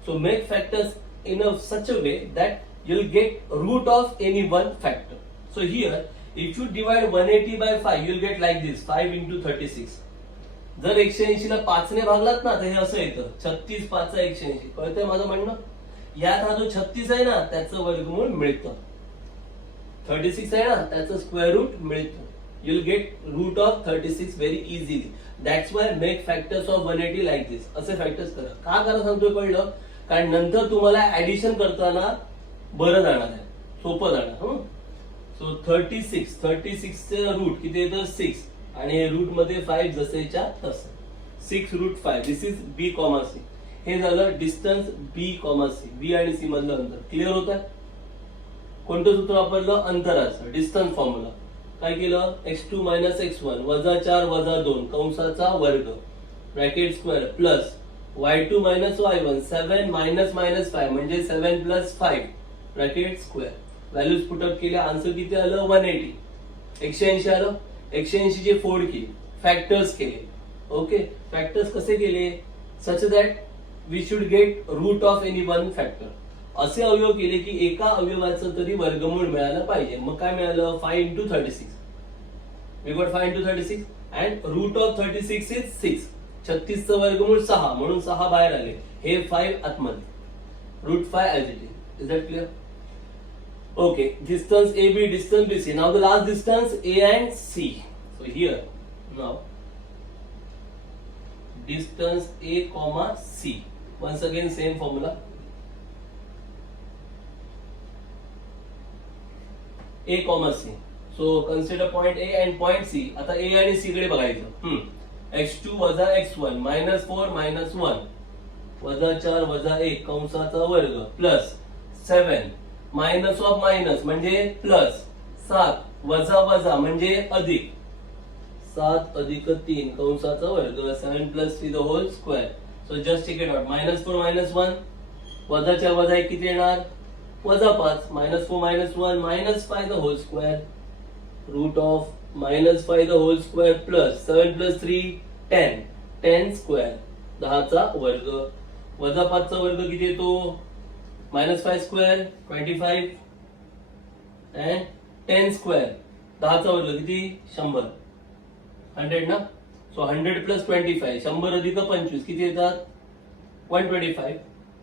So make factors in a such a way that you will get root of any one factor. So here if you divide 180 by 5 you will gate like दिस, 5 × 36. जर 180 ला 5 ने भागलात ना तर हे असं येतं, 36 5 180. कळतंय माझं म्हणणं. यात हा जो 36 आहे ना त्याचं वर्गमूळ मिळतं, 36 आहे ना त्याचं स्क्वेअर रूट मिळतं. You will get root of 36 very easily. That's why make factors of 180 like this. असे फॅक्टर्स करा. का करा सांगतोय कळलं, कारण नंतर तुम्हाला ऍडिशन करताना बरं जाणार आहे, सोपं जाणार. सो 36 चे रूट किती येतं, 6, आणि हे रूट मध्ये 5 जसेच्या तसं, 6√5. दिस इज B, C. हे झालं डिस्टन्स B, C. B आणि C मधलं अंतर. क्लिअर होत आहे. कोणतं सूत्र वापरलं, अंतराचं, डिस्टन्स फॉर्म्युला. काय केलं, x2 - x1 -4 - 2 कंसाचा वर्ग bracket square plus y2 minus y1 7 minus minus 5 म्हणजे 7 plus 5 bracket square. Values put up केल्या, आन्सर किती आलं 180. 180 आलं. 180 चे फोड केले, फॅक्टर्स केले. ओके, फॅक्टर्स कसे केले? Such that we should get root of any one factor. असे अवयव केले की एका अवयवाचं तरी वर्गमूळ मिळालं पाहिजे. मग काय मिळालं? 5 into 36. We got 5 into 36 and root of 36 is 6. 36 चं वर्गमूळ 6 म्हणून 6 बाहेर आले. हे 5 आतमध्ये. Root 5 as it is. Is that clear? Okay, distance AB, distance BC. Now the last distance A and C. So here, now distance A comma C. Once again same formula. A comma C. So consider point A and point C. आता A आणि C कडे बघायचं. x2 वजा x1 minus 4 minus 1 वजा 4 वजा 1 कंसाचा वर्ग प्लस 7 मायनस ऑफ मायनस म्हणजे प्लस 7 वजा वजा म्हणजे अधिक 7 अधिक 3 कंसाचा वर्ग 7 plus 3 the whole square. So just take it out. minus 4 minus 1 वजा 4 वजा 1 किती येणार? वजा 5. minus 4 minus 1 minus 5 the whole square. root of minus 5 the whole square plus 7 plus 3 10. 10 square 10 चा वर्ग वजा 5 चा वर्ग किती येतो? minus 5 square 25 and 10 square 10 चा वर्ग किती? 100. 100 ना. सो 100 plus 25 100 अधिक 25 किती येतात? 125.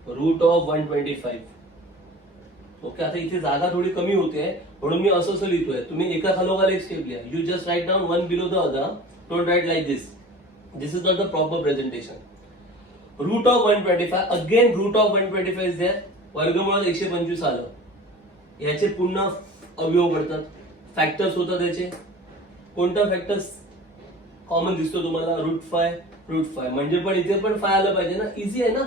Route of 125. ओके, आता इथे जागा थोडी कमी होते म्हणून मी असं लिहितोय. तुम्ही एका खालोखाल एक स्टेप लिहा. You just write down one below the other. Don't write like this. This is not the proper presentation. Root of 125 again root of 125 is there. वर्गमुळात 125 आलं. याचे पुन्हा अवयव पडतात, फॅक्टर्स होतात याचे. कोणता फॅक्टर्स कॉमन दिसतो तुम्हाला? रूट 5 रूट 5 म्हणजे पण इथे पण 5 आलं पाहिजे ना. इझी आहे ना.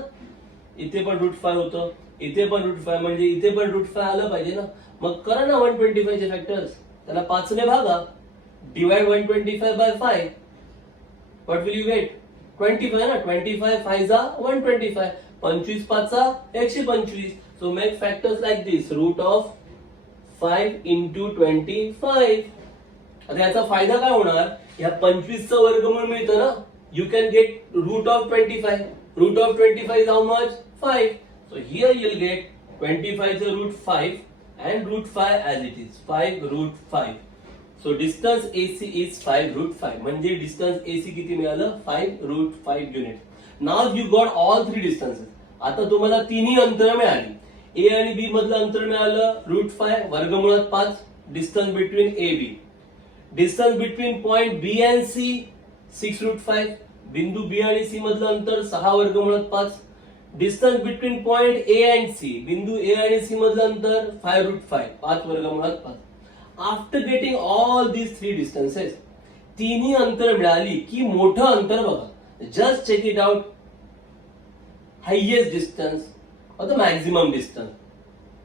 इथे पण रूट 5 होतं, इथे पण रूट 5 म्हणजे इथे पण रूट 5 आलं पाहिजे ना. मग करा ना 125 चे फॅक्टर्स. त्याला 5 ने भागा. Divide 125 by 5. What will you get? 25 ना. 25 5 जा 125. 25 5 125. So make factors like this. Root of 5 into 25. आता याचा फायदा काय होणार? या 25 चा वर्गमूळ मिळतं ना. You can get root of 25. Root of 25 is how much? 5. So here you'll get 25 चा root 5 and root 5 as it is. 5 root 5. So distance AC is 5 root 5. म्हणजे distance AC किती मिळालं? 5 root 5 units. Now you got all three distances. आता तुम्हाला तिन्ही अंतर मिळाली. A आणि B मधलं अंतर मिळालं रूट 5 वर्गमुळात 5. Distance between A B. Distance between point B and C 6 root 5. बिंदू B आणि C मधलं अंतर 6 वर्गमुळात 5. Distance between point A and C बिंदू A आणि C मधलं अंतर 5 रूट 5 5 वर्गमुळात 5. After getting all these three distances तिन्ही अंतर मिळाली की मोठं अंतर बघा. Just check it out. Highest distance or the maximum distance.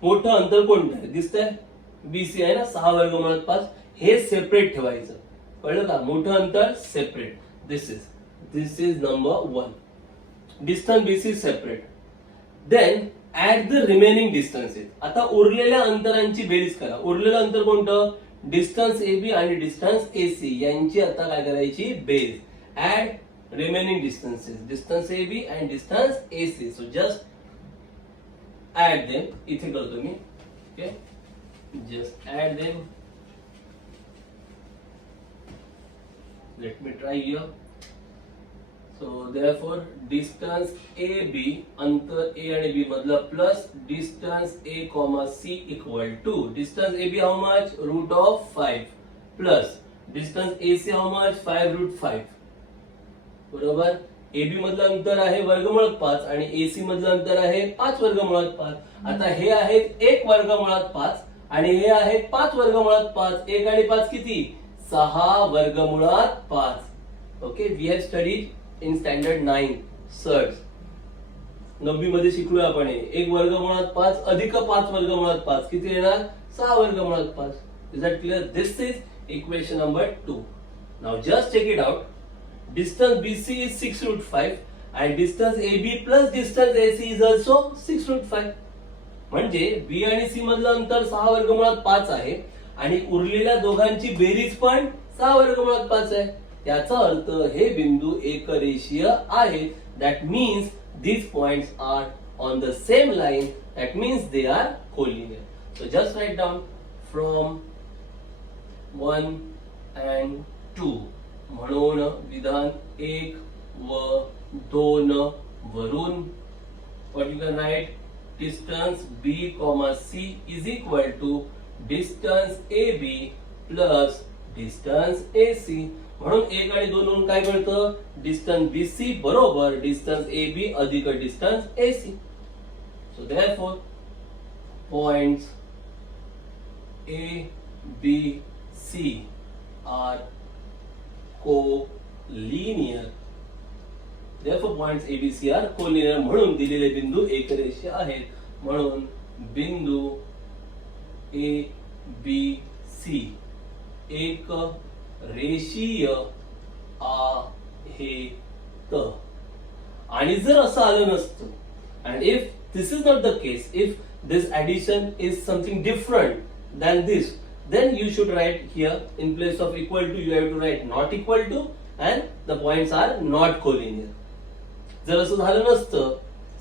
मोठं अंतर कोणतं आहे? दिसतंय? BC आहे ना. 6 वर्गमुळात 5. हे सेपरेट ठेवायचं. कळलं का? मोठं अंतर separate. This is number 1. Distance BC separate. Then at the remaining distances. आता उरलेल्या अंतरांची बेरीज करा. उरलेलं अंतर कोणतं? डिस्टन्स AB आणि डिस्टन्स AC यांची आता काय करायची? बेरीज. Add remaining distances, distance AB and distance AC. So just add them. इथे करतो मी. Okay, just add them. Let me try here. So therefore distance AB अंतर A आणि B मधला plus distance A comma C equal to distance AB how much? root of 5 plus distance AC how much? 5 root 5. बरोबर. AB मधलं अंतर आहे वर्गमुळात 5 आणि AC मधलं अंतर आहे 5 वर्गमुळात 5. आता हे आहेत 1 वर्गमुळात 5 आणि हे आहेत 5 वर्गमुळात 5. 1 आणि 5 किती? 6 वर्गमुळात 5. Okay, we have studied in standard 9 surds. 9वी मध्ये शिकलोय आपण. 1 वर्गमुळात 5 अधिक 5 वर्गमुळात 5 किती येणार? 6 वर्गमुळात 5. Is that clear? This is equation number 2. Now just check it out. Distance BC is 6 root 5 and distance AB plus distance AC is also 6 root 5. म्हणजे B आणि C मधलं अंतर 6 वर्गमुळात 5 आहे आणि उरलेल्या दोघांची बेरीज पण 6 वर्गमुळात 5 आहे. त्याचा अर्थ हे बिंदू एकरेषीय आहेत. That means these points are on the same line. That means they are collinear. So just write down from 1 and 2. म्हणून विधान 1 व 2 वरून what you can write, distance B, C is equal to distance AB plus distance AC. म्हणून 1 आणि 2 वरून काय मिळतं, डिस्टन्स BC बरोबर डिस्टन्स AB अधिक distance AC. So therefore points A, B, C are collinear. Therefore points A, B, C are collinear. म्हणून दिलेले बिंदू एकरेषीय आहेत. म्हणून बिंदू A, B, C एक रेषीय आहेत. आणि जर असं आलं नसतं, and if this is not the case, if this addition is something different than this, then you should write here in place of equal to you have to write not equal to and the points are not collinear. जर असं झालं नसतं,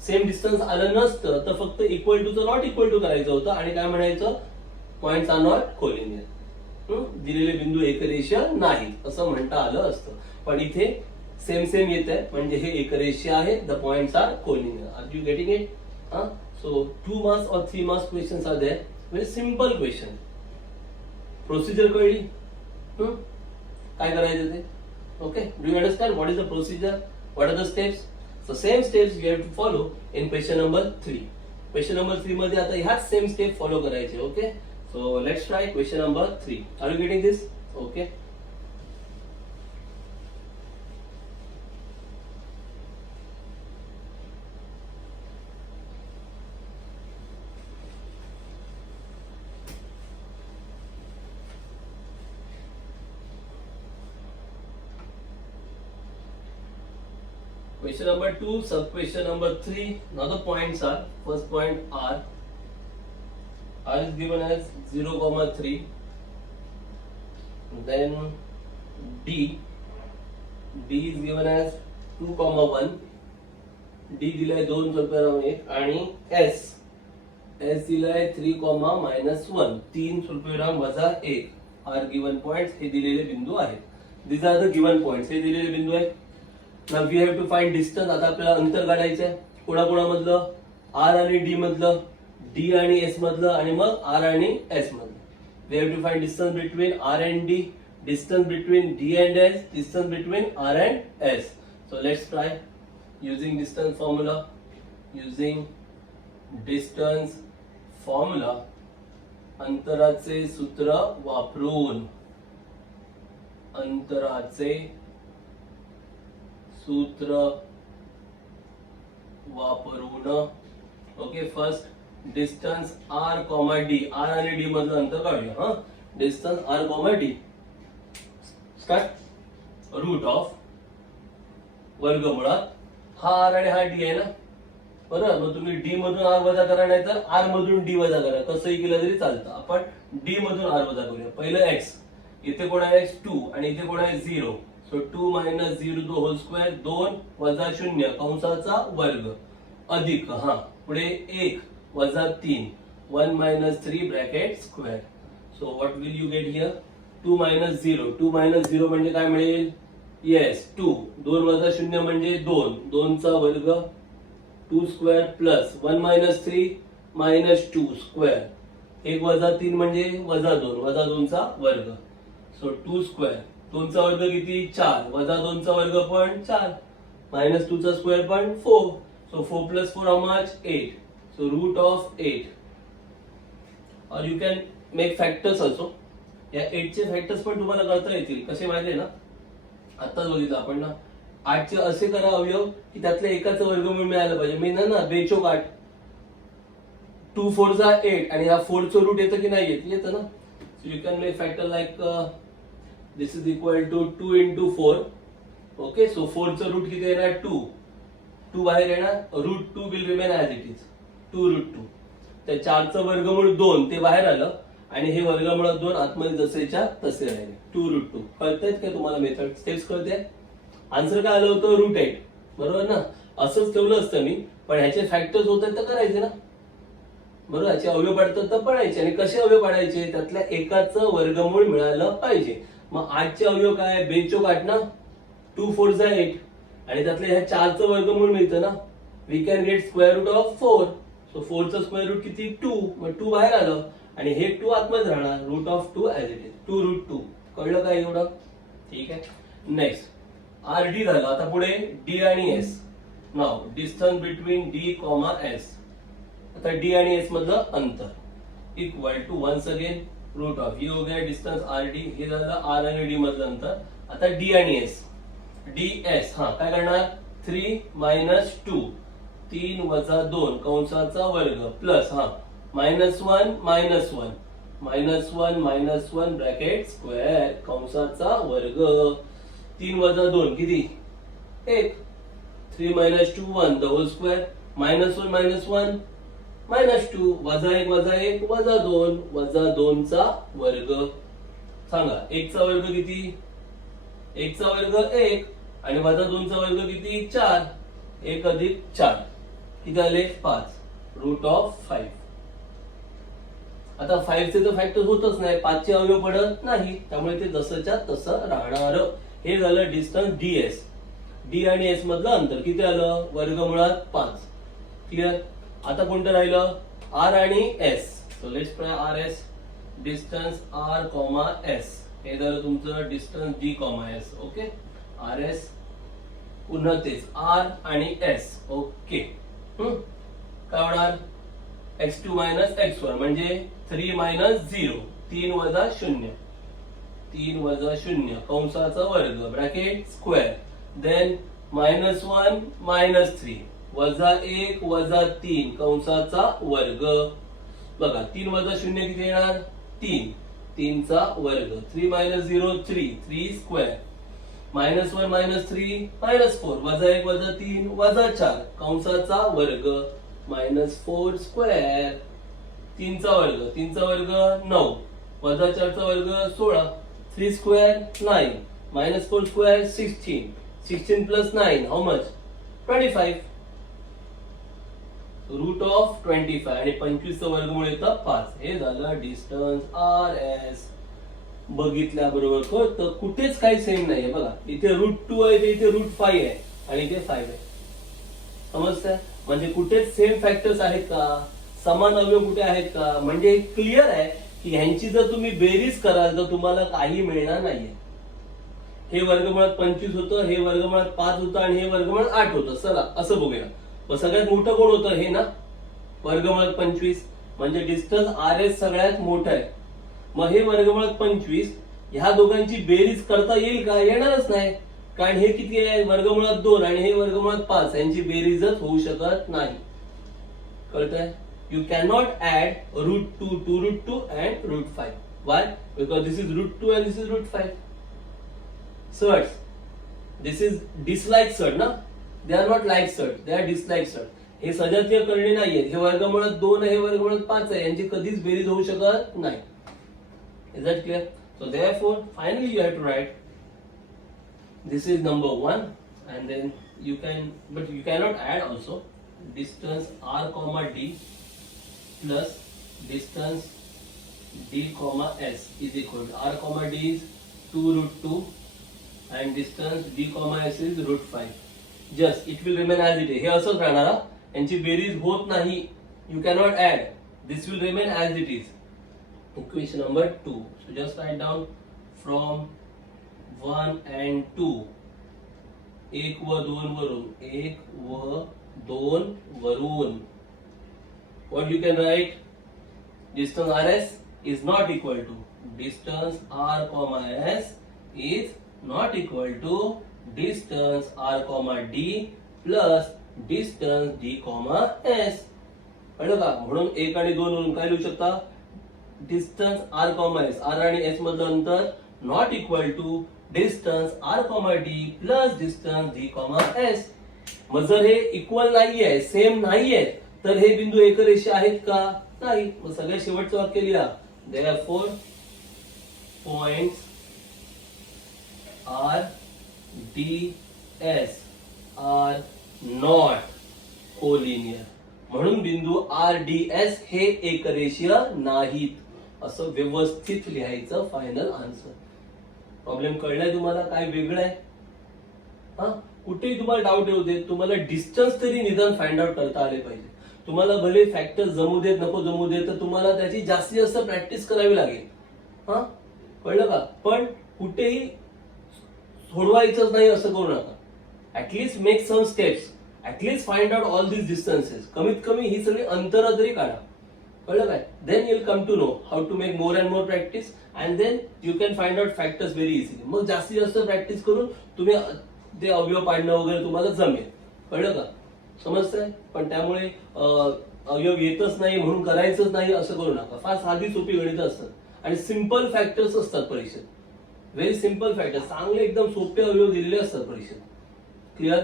सेम डिस्टन्स आलं नसतं, तर फक्त equal to not equal to करायचं होतं आणि काय म्हणायचं, पॉइंट्स आर नॉट कोलिनियर. दिलेले बिंदू एकरेषीय नाहीत असं म्हणता आलं असतं. पण इथे सेम सेम येत आहे म्हणजे हे एकरेषीय आहे. The points are collinear. Are you getting it? So 2 marks और 3 marks questions are there. Very simple question. Procedure कळली? काय करायचं ते? Okay, do you understand what is the procedure, what are the steps? So same steps you have to follow in question number 3. Question number 3 मध्ये आता ह्याच सेम स्टेप फॉलो करायचे. Okay, so let's try question number 3. Are you getting this? Okay, question number 2, sub question number 3. Now the points are, first point R is given as 0,3, then D is given as 2,1, D दिलाय 2 स्वल्पविराम 1 आणि S दिलाय 3,-1 3 स्वल्पविराम वजा 1 are given points. हे दिलेले बिंदू आहेत. These are the given points. हे दिलेले बिंदू आहेत. Now we have to find distance. आता आपल्याला अंतर काढायचं आहे. कोणाकोणामधलं? R आणि D मधलं, D आणि S मधलं आणि मग R आणि S मधलं. We have to find distance between R and D, distance between D and S, distance between R and S. So let's try using distance formula. Using distance formula, अंतराचे सूत्र वापरून, अंतराचे सूत्र वापरून. Okay, first distance R, D. R आणि D मधलं अंतर काढूया. Distance R, D. Start. Root of वर्गमुळात हा R आणि हा D आहे ना, बरोबर. मग तुम्ही D मधून R वजा करा, नाही तर R मधून D वजा करा, कसंही केलं तरी चालतं. आपण D मधून R वजा करूया. पहिलं x, इथे कोण आहे 2 आणि इथे कोण आहे 0. सो 2 - 0 द होल स्क्वेअर, 2 वजा 0 कंसाचा वर्ग अधिक पुढे 1 वजा 3 1 - 3 bracket square. So what will you get here? 2 - 0. 2 - 0 म्हणजे काय मिळेल? येस 2. 2 वजा 0 म्हणजे 2, 2 चा वर्ग 2 स्क्वेअर प्लस 1 - 3 - 2 स्क्वेअर. 1 वजा 3 म्हणजे वजा 2, वजा 2 चा वर्ग. So 2 square. 2 चा वर्ग किती? 4. वजा 2 चा वर्ग पण 4. -2 चा स्क्वेअर पण 4. So 4 + 4 how much? 8. So root of 8. Or you can make factors also. या 8 चे फॅक्टर्स पण तुम्हाला करता येतील. कसे माहिती आहे ना, आताच बघितलं आपण ना, 8 चे असे करा अवयव की त्यातल्या एकाचं वर्गमूळ मिळालं पाहिजे. मी ना बेचोक 8, 2 4 चा 8 आणि ह्या 4 चं रूट येतं की नाही येत? येतं ना. So you can make factor like this is equal to 2 into 4. Okay, so 4 चं रूट किती येणार? 2. 2 बाहेर येणार, √2 will remain as it is, 2√2. तर 4चं वर्गमूळ 2 ते बाहेर आलं आणि हे वर्गमूळ 2 आतमध्ये जसेच्या तसे राहिले, 2√2. कळतायत का तुम्हाला मेथड, स्टेप्स कळते? आन्सर काय आलं होतं, √8. बरोबर ना? असंच ठेवलं असतं मी, पण ह्याचे फॅक्टर्स होते तर करायचे ना, बरोबर? याचे अवयव पाडतात तर पडायचे. आणि कसे अवयव पाडायचे, त्यातल्या एकाचं वर्गमूळ मिळालं पाहिजे. मग 8चे अवयव काय, बेचोक 8 ना, 2 4 जा 8, आणि त्यातल्या ह्या 4चं वर्गमूळ मिळतं ना, we can get square root of 4. So 4चं स्क्वेअर रूट किती, 2. मग 2 बाहेर आलं आणि हे 2 आतमध्ये राहणार, √2 ॲज इट इज, 2√2. कळलं काय एवढं? ठीक आहे. नेक्स्ट RD झालं. आता पुढे D आणि S. नाव डिस्टन्स बिटवीन D, S. आता D आणि S मधलं अंतर equal to once again root of, हे हो गया डिस्टन्स RD, हे झालं R आणि D मधलं अंतर. आता D आणि S, DS हा काय करणार, 3 - 2, 3 - 2 कंसाचा वर्ग प्लस हा -1 -1 -1 ब्रॅकेट स्क्वेअर कंसाचा वर्ग, 3 - 2 किती, 1, 3 - 2 1 द होल स्क्वेअर, -1 -1 -2 -1 -1 2 चा वर्ग. सांगा 1 चा वर्ग किती, 1 चा वर्ग 1 आणि -2 चा वर्ग किती, 4. 1 अधिक 4 किती आले, 5, √5. आता 5 चे तर फॅक्टर होतच नाही, 5 चे अवयव पडत नाही, त्यामुळे ते जसंच्या तसं राहणार. हे झालं डिस्टन्स DS. D आणि S मधलं अंतर किती आलं, वर्गमुळात 5. क्लिअर? आता कोणतं राहिलं, R आणि S. So let's try RS. Distance R, S. हे झालं तुमचं distance D, S. Okay. RS पुन्हा तेच R आणि S. ओके. काय होणार, x2 - x1 म्हणजे 3 - 0, 3 - 0, 3 - 0 कंसाचा वर्ग ब्रॅकेट स्क्वेअर, देन -1 -3 -1 -3 कंसाचा वर्ग. बघा 3 - 0 किती येणार, 3, 3 चा वर्ग, 3 - 0 3, 3 स्क्वेअर, -1 -3 -4 -1 -3 -4 कंसाचा वर्ग, -4 स्क्वेअर, 3 चा वर्ग, 3 चा वर्ग 9, -4 चा वर्ग 16, 3 square 9, -4 square 16, 16 plus 9 how much, 25, √25. आणि 25 चं वर्गमूळ येतं 5. हे झालं डिस्टन्स RS. बघितल्याबरोबर कळतं कुठेच काही सेम नाहीये. बघा इथे √2 आहे, इथे √5 आहे आणि इथे 5 आहे. समजतंय? म्हणजे कुठेच सेम फॅक्टर्स आहेत का, समान अवयव कुठे आहेत का, म्हणजे क्लिअर आहे की ह्यांची जर तुम्ही बेरीज कराल तर तुम्हाला काही मिळणार नाहीये. हे वर्गमुळात 25 होतं, हे वर्गमुळात 5 होतं आणि हे वर्गमुळात 8 होतं. चला असं बघूया. मग सगळ्यात मोठं कोण होतं, हे ना, वर्गमुळात 25, म्हणजे डिस्टन्स RS सगळ्यात मोठं आहे. मग हे वर्गमुळात 25, ह्या दोघांची बेरीज करता येईल का, येणारच नाही, कारण हे किती आहे, वर्गमुळात 2 आणि हे वर्गमुळात 5, यांची बेरीजच होऊ शकत नाही. कळतंय? You cannot add √2 to √2 and √5. Why? Because this is √2 and this is √5. Surds. This is dislike surd ना? They are not like surd. They are dislike surd. हे सजातीय करणे नाहीये. हे वर्गमुळात 2 आहे, हे वर्गमुळात 5 आहे, यांची कधीच बेरीज होऊ शकत नाही. Is that clear? So therefore, finally you have to write. This is number 1, and then you can, but you cannot add also. Distance R, D plus distance D, S is equal to R, D is 2√2 and distance D, S is √5. Just it will remain as it is. हे असंच राहणार, यांची बेरीज होत नाही. You cannot add. This will remain as it is. Equation number 2. So just write down from 1 and 2. 1 व 2 वरून, 1 व 2 वरून. What you can write? Distance RS is not equal to distance R, S is not equal to distance R, D plus distance D, S. कळलं का? म्हणून 1 आणि 2 वरून काय लिहू शकता? डिस्टन्स R, S, R आणि S मधलं अंतर not equal to distance R, D plus distance D, S. मग जर हे इक्वल नाहीये, सेम नाहीये, तर हे बिंदू एकरेषीय आहेत का? नाही. मग सगळ्यात शेवटचं वाक्य लिहा, therefore points R D S are not collinear. म्हणून बिंदू आर डी एस हे एकरेषीय नाहीत, असं व्यवस्थित लिहायचं फायनल आन्सर. प्रॉब्लेम कळलाय तुम्हाला? काय वेगळं आहे? हा, कुठेही तुम्हाला डाऊट येऊ दे, तुम्हाला डिस्टन्स तरी निदान फाइंड आउट करता आले पाहिजे. तुम्हाला भले फॅक्टर जमू देत नको जमू देत, तर तुम्हाला त्याची जास्तीत जास्त प्रॅक्टिस करावी लागेल. हा, कळलं का? पण कुठेही सोडवायचंच नाही असं करू नका. At least make some steps, at least find out all this distances. कमीत कमी ही सगळी अंतरं तरी काढा. कळलं काय? Then you'll come to know how to make more and more practice, and then you can find out factors very easily. मग जास्तीत जास्त प्रॅक्टिस करून तुम्ही ते अवयव पाडणं वगैरे तुम्हाला जमेल. कळलं का? समजतंय? पण त्यामुळे अवयव येतच नाही म्हणून करायचंच नाही असं करू नका. फार साधी सोपी गणित असतात आणि सिंपल फॅक्टर्स असतात परीक्षेत. व्हेरी सिंपल फॅक्टर्स, चांगले एकदम सोपे अवयव दिलेले असतात परीक्षेत. क्लिअर?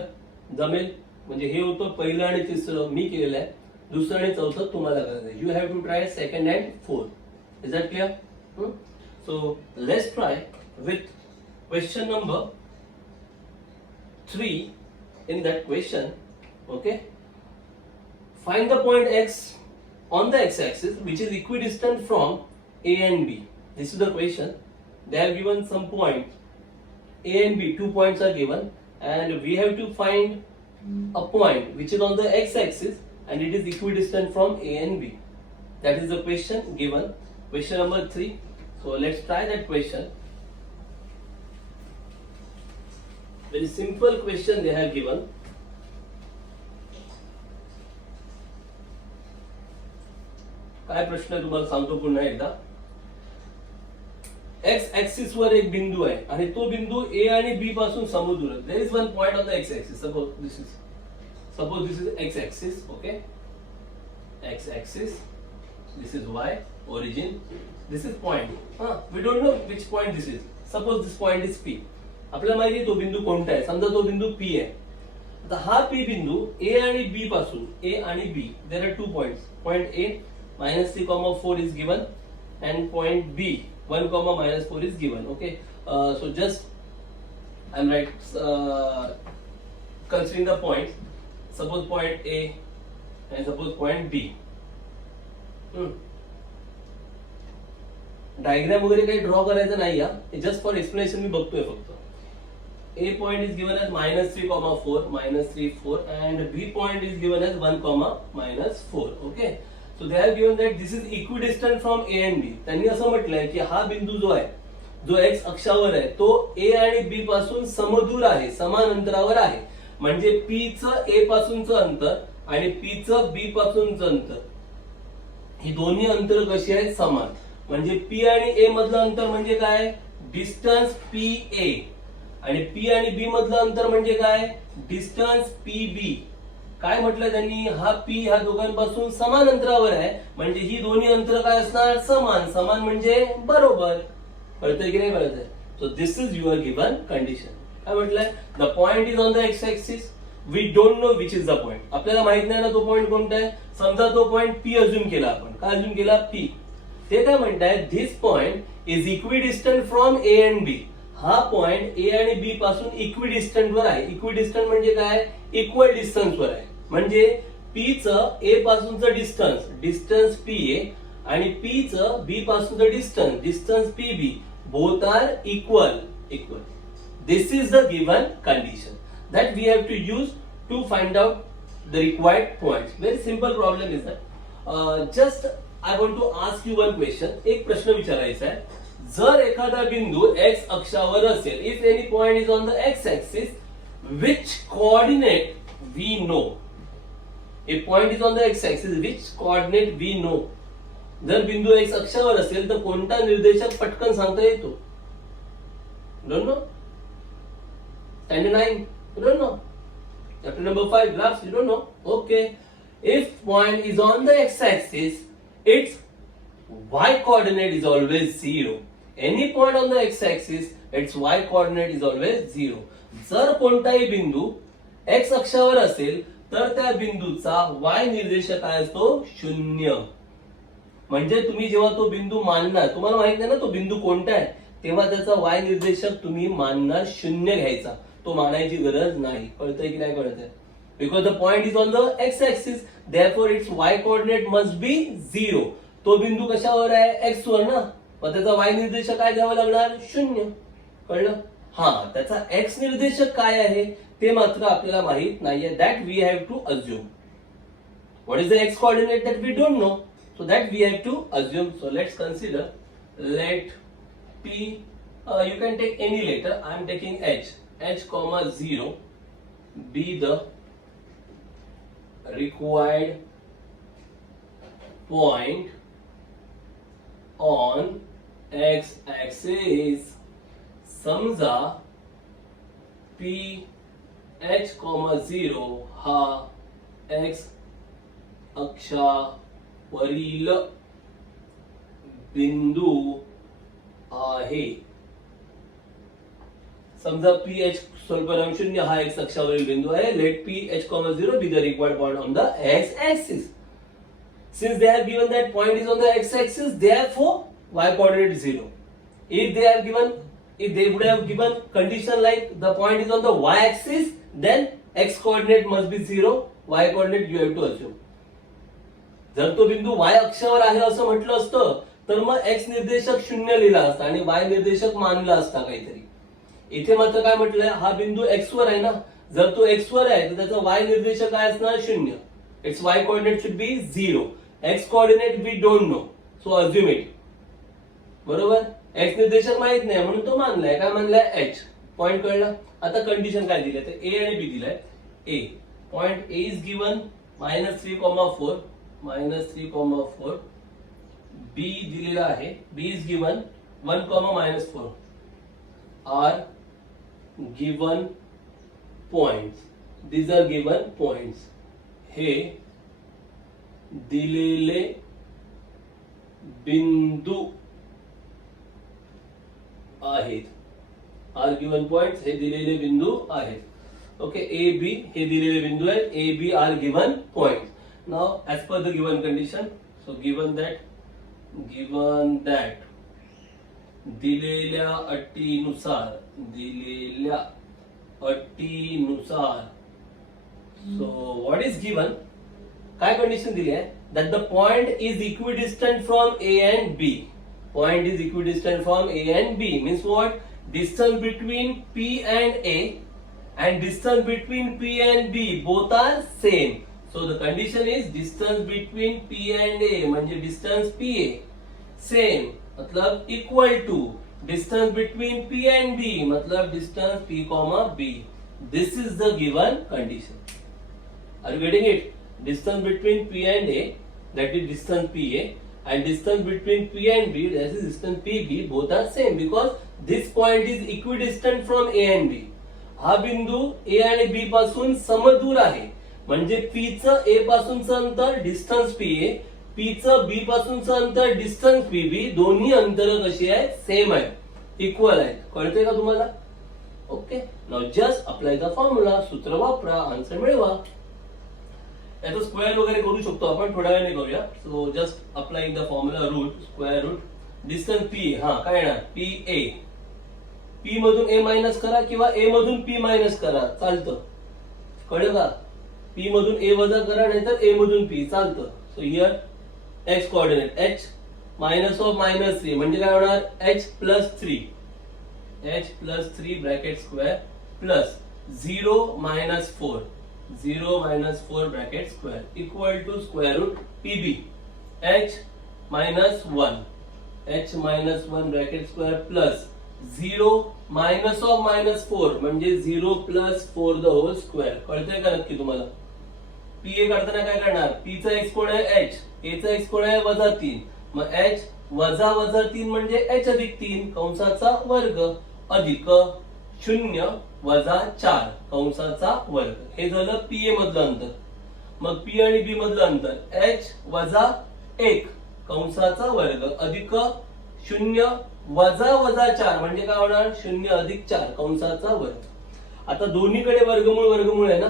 जमेल? म्हणजे हे होतं पहिलं आणि तिसरं मी केलेलं आहे. दुसरं आणि चौथं तुम्हाला करायचं आहे. You have to try second and fourth. Is that clear? So let's try with question number 3. In that question, okay, find the point x on the x-axis which is equidistant from A and B. This is the question. They have given some points A and B. 2 points are given, and we have to find a point which is on the x-axis and it is equidistant from A and B. That is the question given. Question number 3. So let's try that question. Very simple question they have given. काय प्रश्न आहे तुम्हाला सांगतो पुन्हा एकदा. एक्स ऍक्सिस वर एक बिंदू आहे आणि तो बिंदू ए आणि बी पासून समदूर आहे. There is one point on the x axis. Suppose this is x axis. Okay, x axis. This is y origin. This is point. We don't know which point this is. Suppose this point is P. आपल्याला माहिती आहे तो बिंदू कोणता आहे. समजा तो बिंदू P आहे. आता हा P बिंदू A आणि B पासून, A आणि B, there are 2 points. Point A -3,4 is given and point B 1,-4 is given. Okay, so just I'm considering the points. Suppose point A and suppose point B. Diagram वगैरे काही ड्रॉ करायचं नाही या, जस्ट फॉर एक्सप्लेनेशन मी बघतोय फक्त. A point is given as -3,4, -3,4, and B point is given as 1,-4. Okay, so they have given that this is equidistant from A and B. त्यांनी असं म्हटलंय की हा बिंदू जो आहे, जो x अक्षावर आहे, तो A आणि B पासून समदूर आहे, समान अंतरावर आहे. म्हणजे P चं A पासूनचं अंतर आणि P चं B पासूनचं अंतर, ही दोन्ही अंतर कशी आहेत? समान. म्हणजे P आणि A मधलं अंतर म्हणजे काय? Distance PA. आणि P आणि B मधलं अंतर म्हणजे काय? Distance PB. काय म्हटलं त्यांनी? हा P ह्या दोघांपासून समान अंतरावर आहे, म्हणजे ही दोन्ही अंतर काय असणार? समान. समान म्हणजे बरोबर. कळतंय की नाही कळतंय? So this is your given condition. काय म्हटलंय? The point is on the x axis. We don't know which is the point. आपल्याला माहित नाही ना तो पॉइंट कोणता आहे. समजा तो पॉइंट P अज्युम केला आपण. काय अज्युम केला? P. ते काय म्हणताय? This point is equidistant from A and B. हा पॉइंट A आणि B पासून इक्विडिस्टंट वर आहे. इक्विडिस्टंट म्हणजे काय? इक्वल डिस्टन्स वर आहे. म्हणजे P चं A पासूनचं डिस्टन्स, डिस्टन्स PA, आणि P चं B पासूनचं distance, distance PB, both are equal. This is the given condition that we have to use to find out the required points. Very simple problem is that. Just I want to ask you one question. एक प्रश्न विचारायचा आहे. जर एखादा बिंदू x अक्षावर असेल, if any point is on the x axis, which coordinate we know? A point is on the x axis, which coordinate we know? जर बिंदू x अक्षावर असेल तर कोणता निर्देशक पटकन सांगता येतो? Don't know? Standard 9, you don't know. Chapter number 5, graphs, you don't know. Okay. If point is on the x-axis, its y-coordinate is always 0. Any point on the x-axis, its y-coordinate is always 0. जर कोणताही बिंदू एक्स अक्षावर असेल तर त्या बिंदूचा वाय निर्देशक काय असतो 0. म्हणजे तुम्ही जेव्हा तो बिंदू मानणार, तुम्हाला माहित नाही ना तो बिंदू कोणता आहे, तेव्हा त्याचा वाय निर्देशक तुम्ही मानणार 0 घ्यायचा, तो मानायची गरज नाही. कळतंय की नाही कळतंय? Because the point is on the x axis, therefore it's Y coordinate must be 0. तो बिंदू कशावर आहे, एक्स वर ना, मग त्याचा वाय निर्देशक काय घ्यावा लागणार 0. कळलं? हा, त्याचा एक्स निर्देशक काय आहे ते मात्र आपल्याला माहित नाहीये. That we have to assume. What is the x coordinate that we don't know, so that we have to assume. So let's consider, let p, you can take any letter, I am taking h comma 0 be the required point on x axis. समजा p h comma 0 हा x अक्षा वरील बिंदू आहे. समजा पी एच स्वल्पविराम 0 हा एक्स अक्षावरील बिंदू आहे. Let P h comma 0 be the required point on the x axis. Since they have given that point is on the x axis, therefore y coordinate 0. If they would have given condition like the point is on the y axis, then x coordinate must be 0, y coordinate you have to assume. जर तो बिंदू y अक्षावर आहे असं म्हटलं असतं तर मग x निर्देशक 0 लिहिला असता आणि y निर्देशक मानला असता काहीतरी. इथे मात्र काय म्हटलंय, हा बिंदू x वर आहे ना, जर तो x वर आहे तर त्याचा y निर्देशक काय असणार 0. It's y coordinate should be 0. x coordinate we don't know, so assume it. बरोबर, x निर्देशक माहित नाही म्हणून तो मानलाय. काय मानलाय, h. पॉइंट कळला. आता कंडिशन काय दिली, तर a आणि b दिलाय. a point a is given -3,4 -3,4. b दिलेला आहे, b is given 1, -4 are given points. These are given points. हे दिलेले बिंदू आहेत. आर गिवन पॉइंट्स हे दिलेले बिंदू आहेत. ओके, ए बी हे दिलेले बिंदू आहेत. A B are given points. Now, as per the given condition, so given that दिलेल्या अटीनुसार, so what is given, काय कंडिशन दिली आहे, that the point is equidistant from A and B. Point is equidistant from A and B means what? Distance between P and A and distance between P and B both are same. So the condition is distance between P and A म्हणजे distance PA same मतलब equal to distance between P and B मतलब distance P comma B. This is the given condition. Are you getting it? Distance between P and A, that is distance PA, and distance between P and B, that is distance PB, both are same because this point is equidistant from A and B. हा बिंदू A आणि B पासून समदूर आहे. म्हणजे P चं A पासूनचं अंतर डिस्टन्स PA, P चं B पासूनचं अंतर डिस्टन्स PB, दोन्ही अंतर कशी आहेत, सेम आहेत, इक्वल आहेत. कळते का तुम्हाला? Okay, now just apply the formula. सूत्र वापरा, आन्सर मिळवा. याचं स्क्वेअर वगैरे करू शकतो आपण, थोड्या वेळाने करूया. So just applying the formula. Root square root distance P, हा काय येणार, PA. P मधून A मायनस करा किंवा A मधून P मायनस करा, चालतं. कळलं का? P मधून A वजा करा नाहीतर A मधून P, चालतं. So here x coordinate h minus of -3 म्हणजे काय होणार, h plus 3 bracket square plus 0 -4 bracket square equal to square root PB h -1 bracket square plus 0 minus of -4 म्हणजे 0 प्लस 4 द होल स्क्वेअर. कळतंय का नक्की तुम्हाला? PA काढताना काय करणार, P चा x कोण आहे h, A चा x कोण आहे -3, मग h -3 म्हणजे h अधिक 3 कंसाचा वर्ग अधिक 0 वजा 4 कंसाचा वर्ग. हे झालं PA मधलं अंतर. मग P आणि B मधलं अंतर h -1 कंसाचा वर्ग अधिक 0 वजा 4 म्हणजे काय होणार, 0 अधिक 4 कंसाचा वर्ग. आता दोन्हीकडे वर्गमूळ वर्गमूळ आहे ना,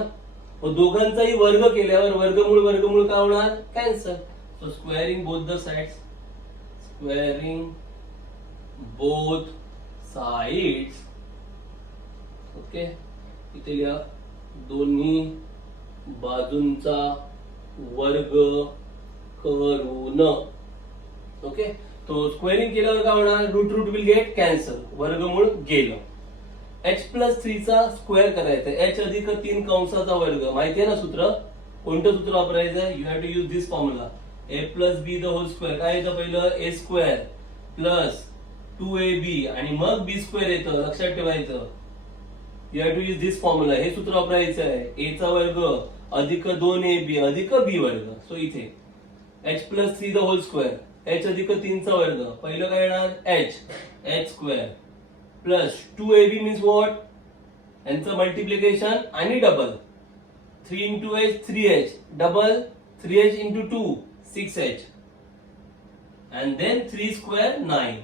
मग दोघांचाही वर्ग केल्यावर वर्गमूळ वर्गमूळ काय होणार? Cancel. So squaring both the sides, squaring both sides. Okay, इथे लिहा दोन्ही बाजूंचा वर्ग करून. ओके, तो स्क्वेअरिंग केल्यावर काय होणार? Root root will get cancel, वर्गमूळ गेलं. h+3 चा स्क्वेअर करायचा, h अधिक 3 कंसाचा वर्ग. माहितीये ना सूत्र? कोणतं सूत्र वापरायचं? You have to use this formula, a+b the whole square. काय येतं पहिलं? a स्क्वेअर प्लस 2ab आणि मग b स्क्वेअर येतं. लक्षात ठेवायचं, you have to use this formula. हे सूत्र वापरायचं आहे. a चा वर्ग अधिक 2ab अधिक b वर्ग. सो इथे h+3 the whole square, h अधिक 3 चा वर्ग. पहिलं काय येणार? h square plus 2ab means what? यांचं मल्टिप्लिकेशन आणि double. 3 into h 3h, double 3h into 2 6h, and then 3 square 9.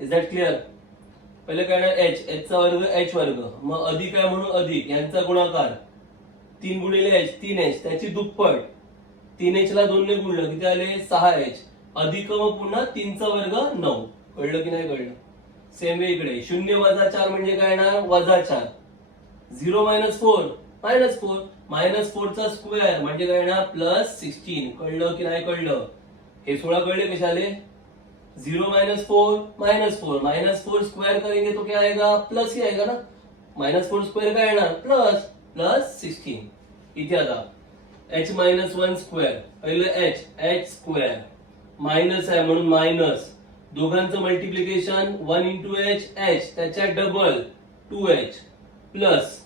Is that clear? पहिलं काय येणार? h चा वर्ग h वर्ग, मग अधिक आहे म्हणून अधिक, यांचा गुणाकार 3 गुणिले h 3h, त्याची दुप्पट. 3h ला 2 ने गुणलं किती आले? 6h, अधिक मग पुन्हा 3 चा वर्ग 9. कळलं की नाही कळलं? सेम वे इकडे 0 वजा 4 म्हणजे काय येणार? वजा 4. 0 - 4 -4, -4 चा स्क्वेअर म्हणजे काय येणार? +16. कळलं की नाही कळलं? हे 16 कळले कशाले? 0 - 4 -4, -4 स्क्वायर करेंगे तो क्या आएगा? प्लस ही आएगा ना. -4 स्क्वायर काय येणार? +16. इथे आता h-1 स्क्वेअर, पहिलं h स्क्वेअर, मायनस आहे म्हणून मायनस, दोघांचं मल्टिप्लिकेशन 1 into h, त्याच्या डबल 2h प्लस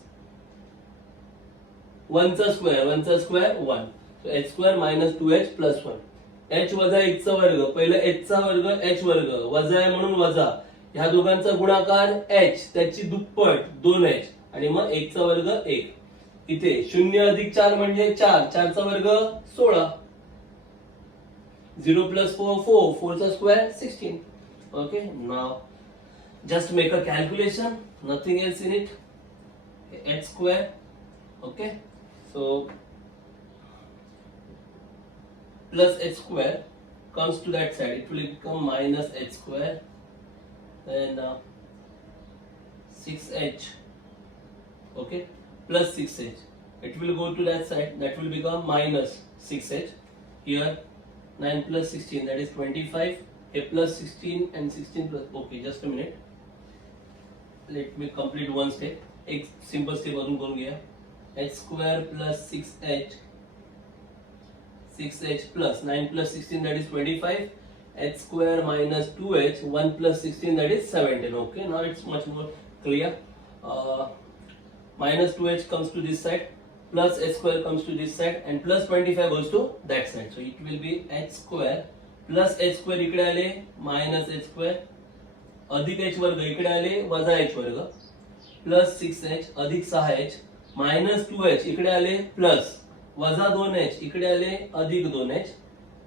1 चा square 1. So h square minus 2h plus 1. h वजा 1 चा वर्ग, पहिलं h चा वर्ग h वर्ग, वजा आहे म्हणून वजा, ह्या दोघांचा गुणाकार h, त्याची दुप्पट 2h आणि मग 1 चा वर्ग 1. इथे 0 अधिक 4 म्हणजे 4, 4 चा वर्ग 16. 0 plus 4 4, 4 चा square 16. Okay, now just make a calculation, nothing else in it. H square. Okay, so plus h square comes to that side, it will become minus h square, then 6h. Okay, plus 6h, it will go to that side, that will become minus 6h. Here 9 plus 16, that is 25. A plus 16 and 16 plus. Okay, just a minute. Let me complete one step. एक simple step अजून करून घ्या. H square plus 6h. 6h plus 9 plus 16, that is 25. H square minus 2h. 1 plus 16, that is 17. Okay, now it's much more clear. Minus 2h comes to this side, plus h square comes to this side, and plus 25 goes to that side. So it will be h square plus h square इकडे आले minus h square, अधिक h वर्ग इकडे आले वजा h वर्ग, plus 6h अधिक 6h minus 2h इकडे आले प्लस वजा 2h इकडे आले अधिक 2h,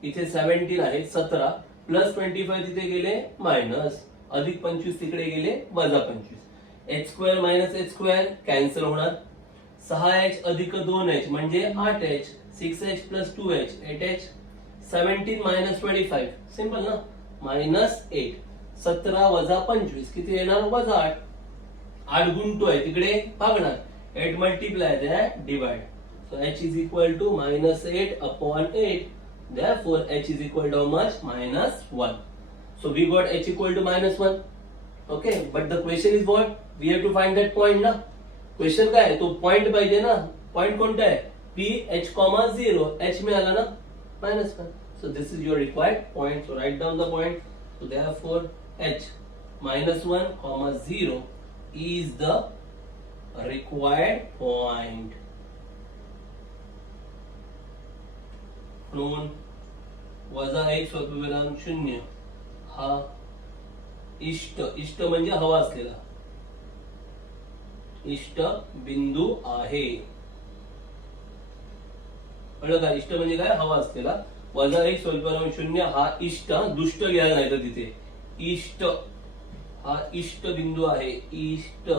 इथे 17 आहे 17, प्लस 25 तिथे गेले मायनस, अधिक 25 तिकडे गेले वजा 25. h square minus h square cancel होणार. 6h अधिक 2h म्हणजे 8h, 6h plus 2h 8h, 17 minus 25 simple ना, मायनस 8. 17 वजा 25 किती येणार? वजा 8. 8 गुणतोय तिकडे भागणार, 8 multiply that divide. So h is equal to minus 8 upon 8. Therefore h is equal to how much? Minus 1. So we got h equal to minus 1. Okay, but the question is what? We have to find that point ना. क्वेश्चन काय आहे? तो पॉइंट पाहिजे ना. पॉइंट कोणता आहे? p h, 0. h मिळाला ना, minus 1. So this is your required point. So write down the point. So therefore h minus 1, 0 is the required point. म्हणून वजा 1 स्वल्पविराम 0 हा इष्ट, इष्ट म्हणजे हवा असलेला इष्ट बिंदू आहे. कळलं का? इष्ट म्हणजे काय? हवा असलेला. वजा 1 स्वल्पविराम 0 हा इष्ट, दुष्ट घ्यायला नाही तर तिथे इष्ट हा इष्ट बिंदू आहे. इष्ट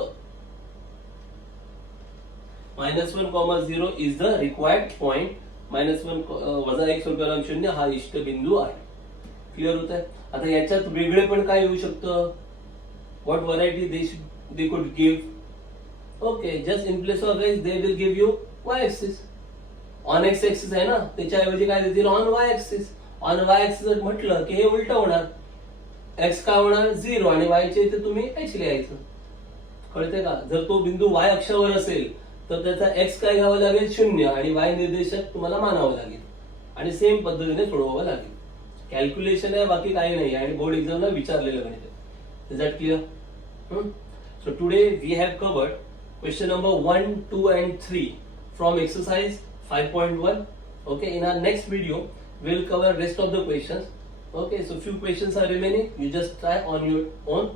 -1, 0 इज द रिक्वायर्ड पॉइंट. -1 वजा 1 स्वल्पविराम 0 हा इष्ट बिंदू आहे. क्लिअर होत आहे. आता याच्यात वेगळे पण काय येऊ शकतं, what variety they could give. Okay, just in place of x they will give you Y axis. On x axis आहे ना, त्याच्याऐवजी काय देतील, on Y axis. On Y axis जर म्हटलं की हे उलट होणार, एक्स काय होणार 0 आणि वाय च्या इथे तुम्ही एच लिहायचं. कळते का. जर तो बिंदू वाय अक्षावर असेल तर त्याचा एक्स काय घ्यावं लागेल 0 आणि वाय निर्देशक तुम्हाला मानावं लागेल आणि सेम पद्धतीने सोडवावं लागेल. कॅल्क्युलेशन आहे, बाकी काही नाही आणि बोर्ड एक्झामला विचारलेलं गणित आहे. Is that clear? So today we have covered question number 1, 2 and 3 from exercise 5.1. Okay, in our next video we'll cover rest of the questions. Okay, so few questions are remaining, you just try on your own.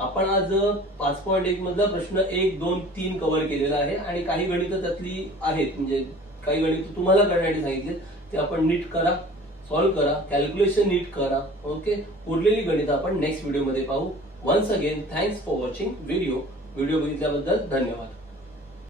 आपण आज 5.1 मधला प्रश्न 1, 2, 3 कव्हर केलेला आहे आणि काही गणित त्यातली आहेत, म्हणजे काही गणित तुम्हाला करण्यासाठी सांगितले ते आपण नीट करा, सॉल्व्ह करा, कॅल्क्युलेशन नीट करा. ओके, उरलेली गणित आपण नेक्स्ट व्हिडिओ मध्ये पाहू. Once again thanks for watching video बघितल्याबद्दल धन्यवाद.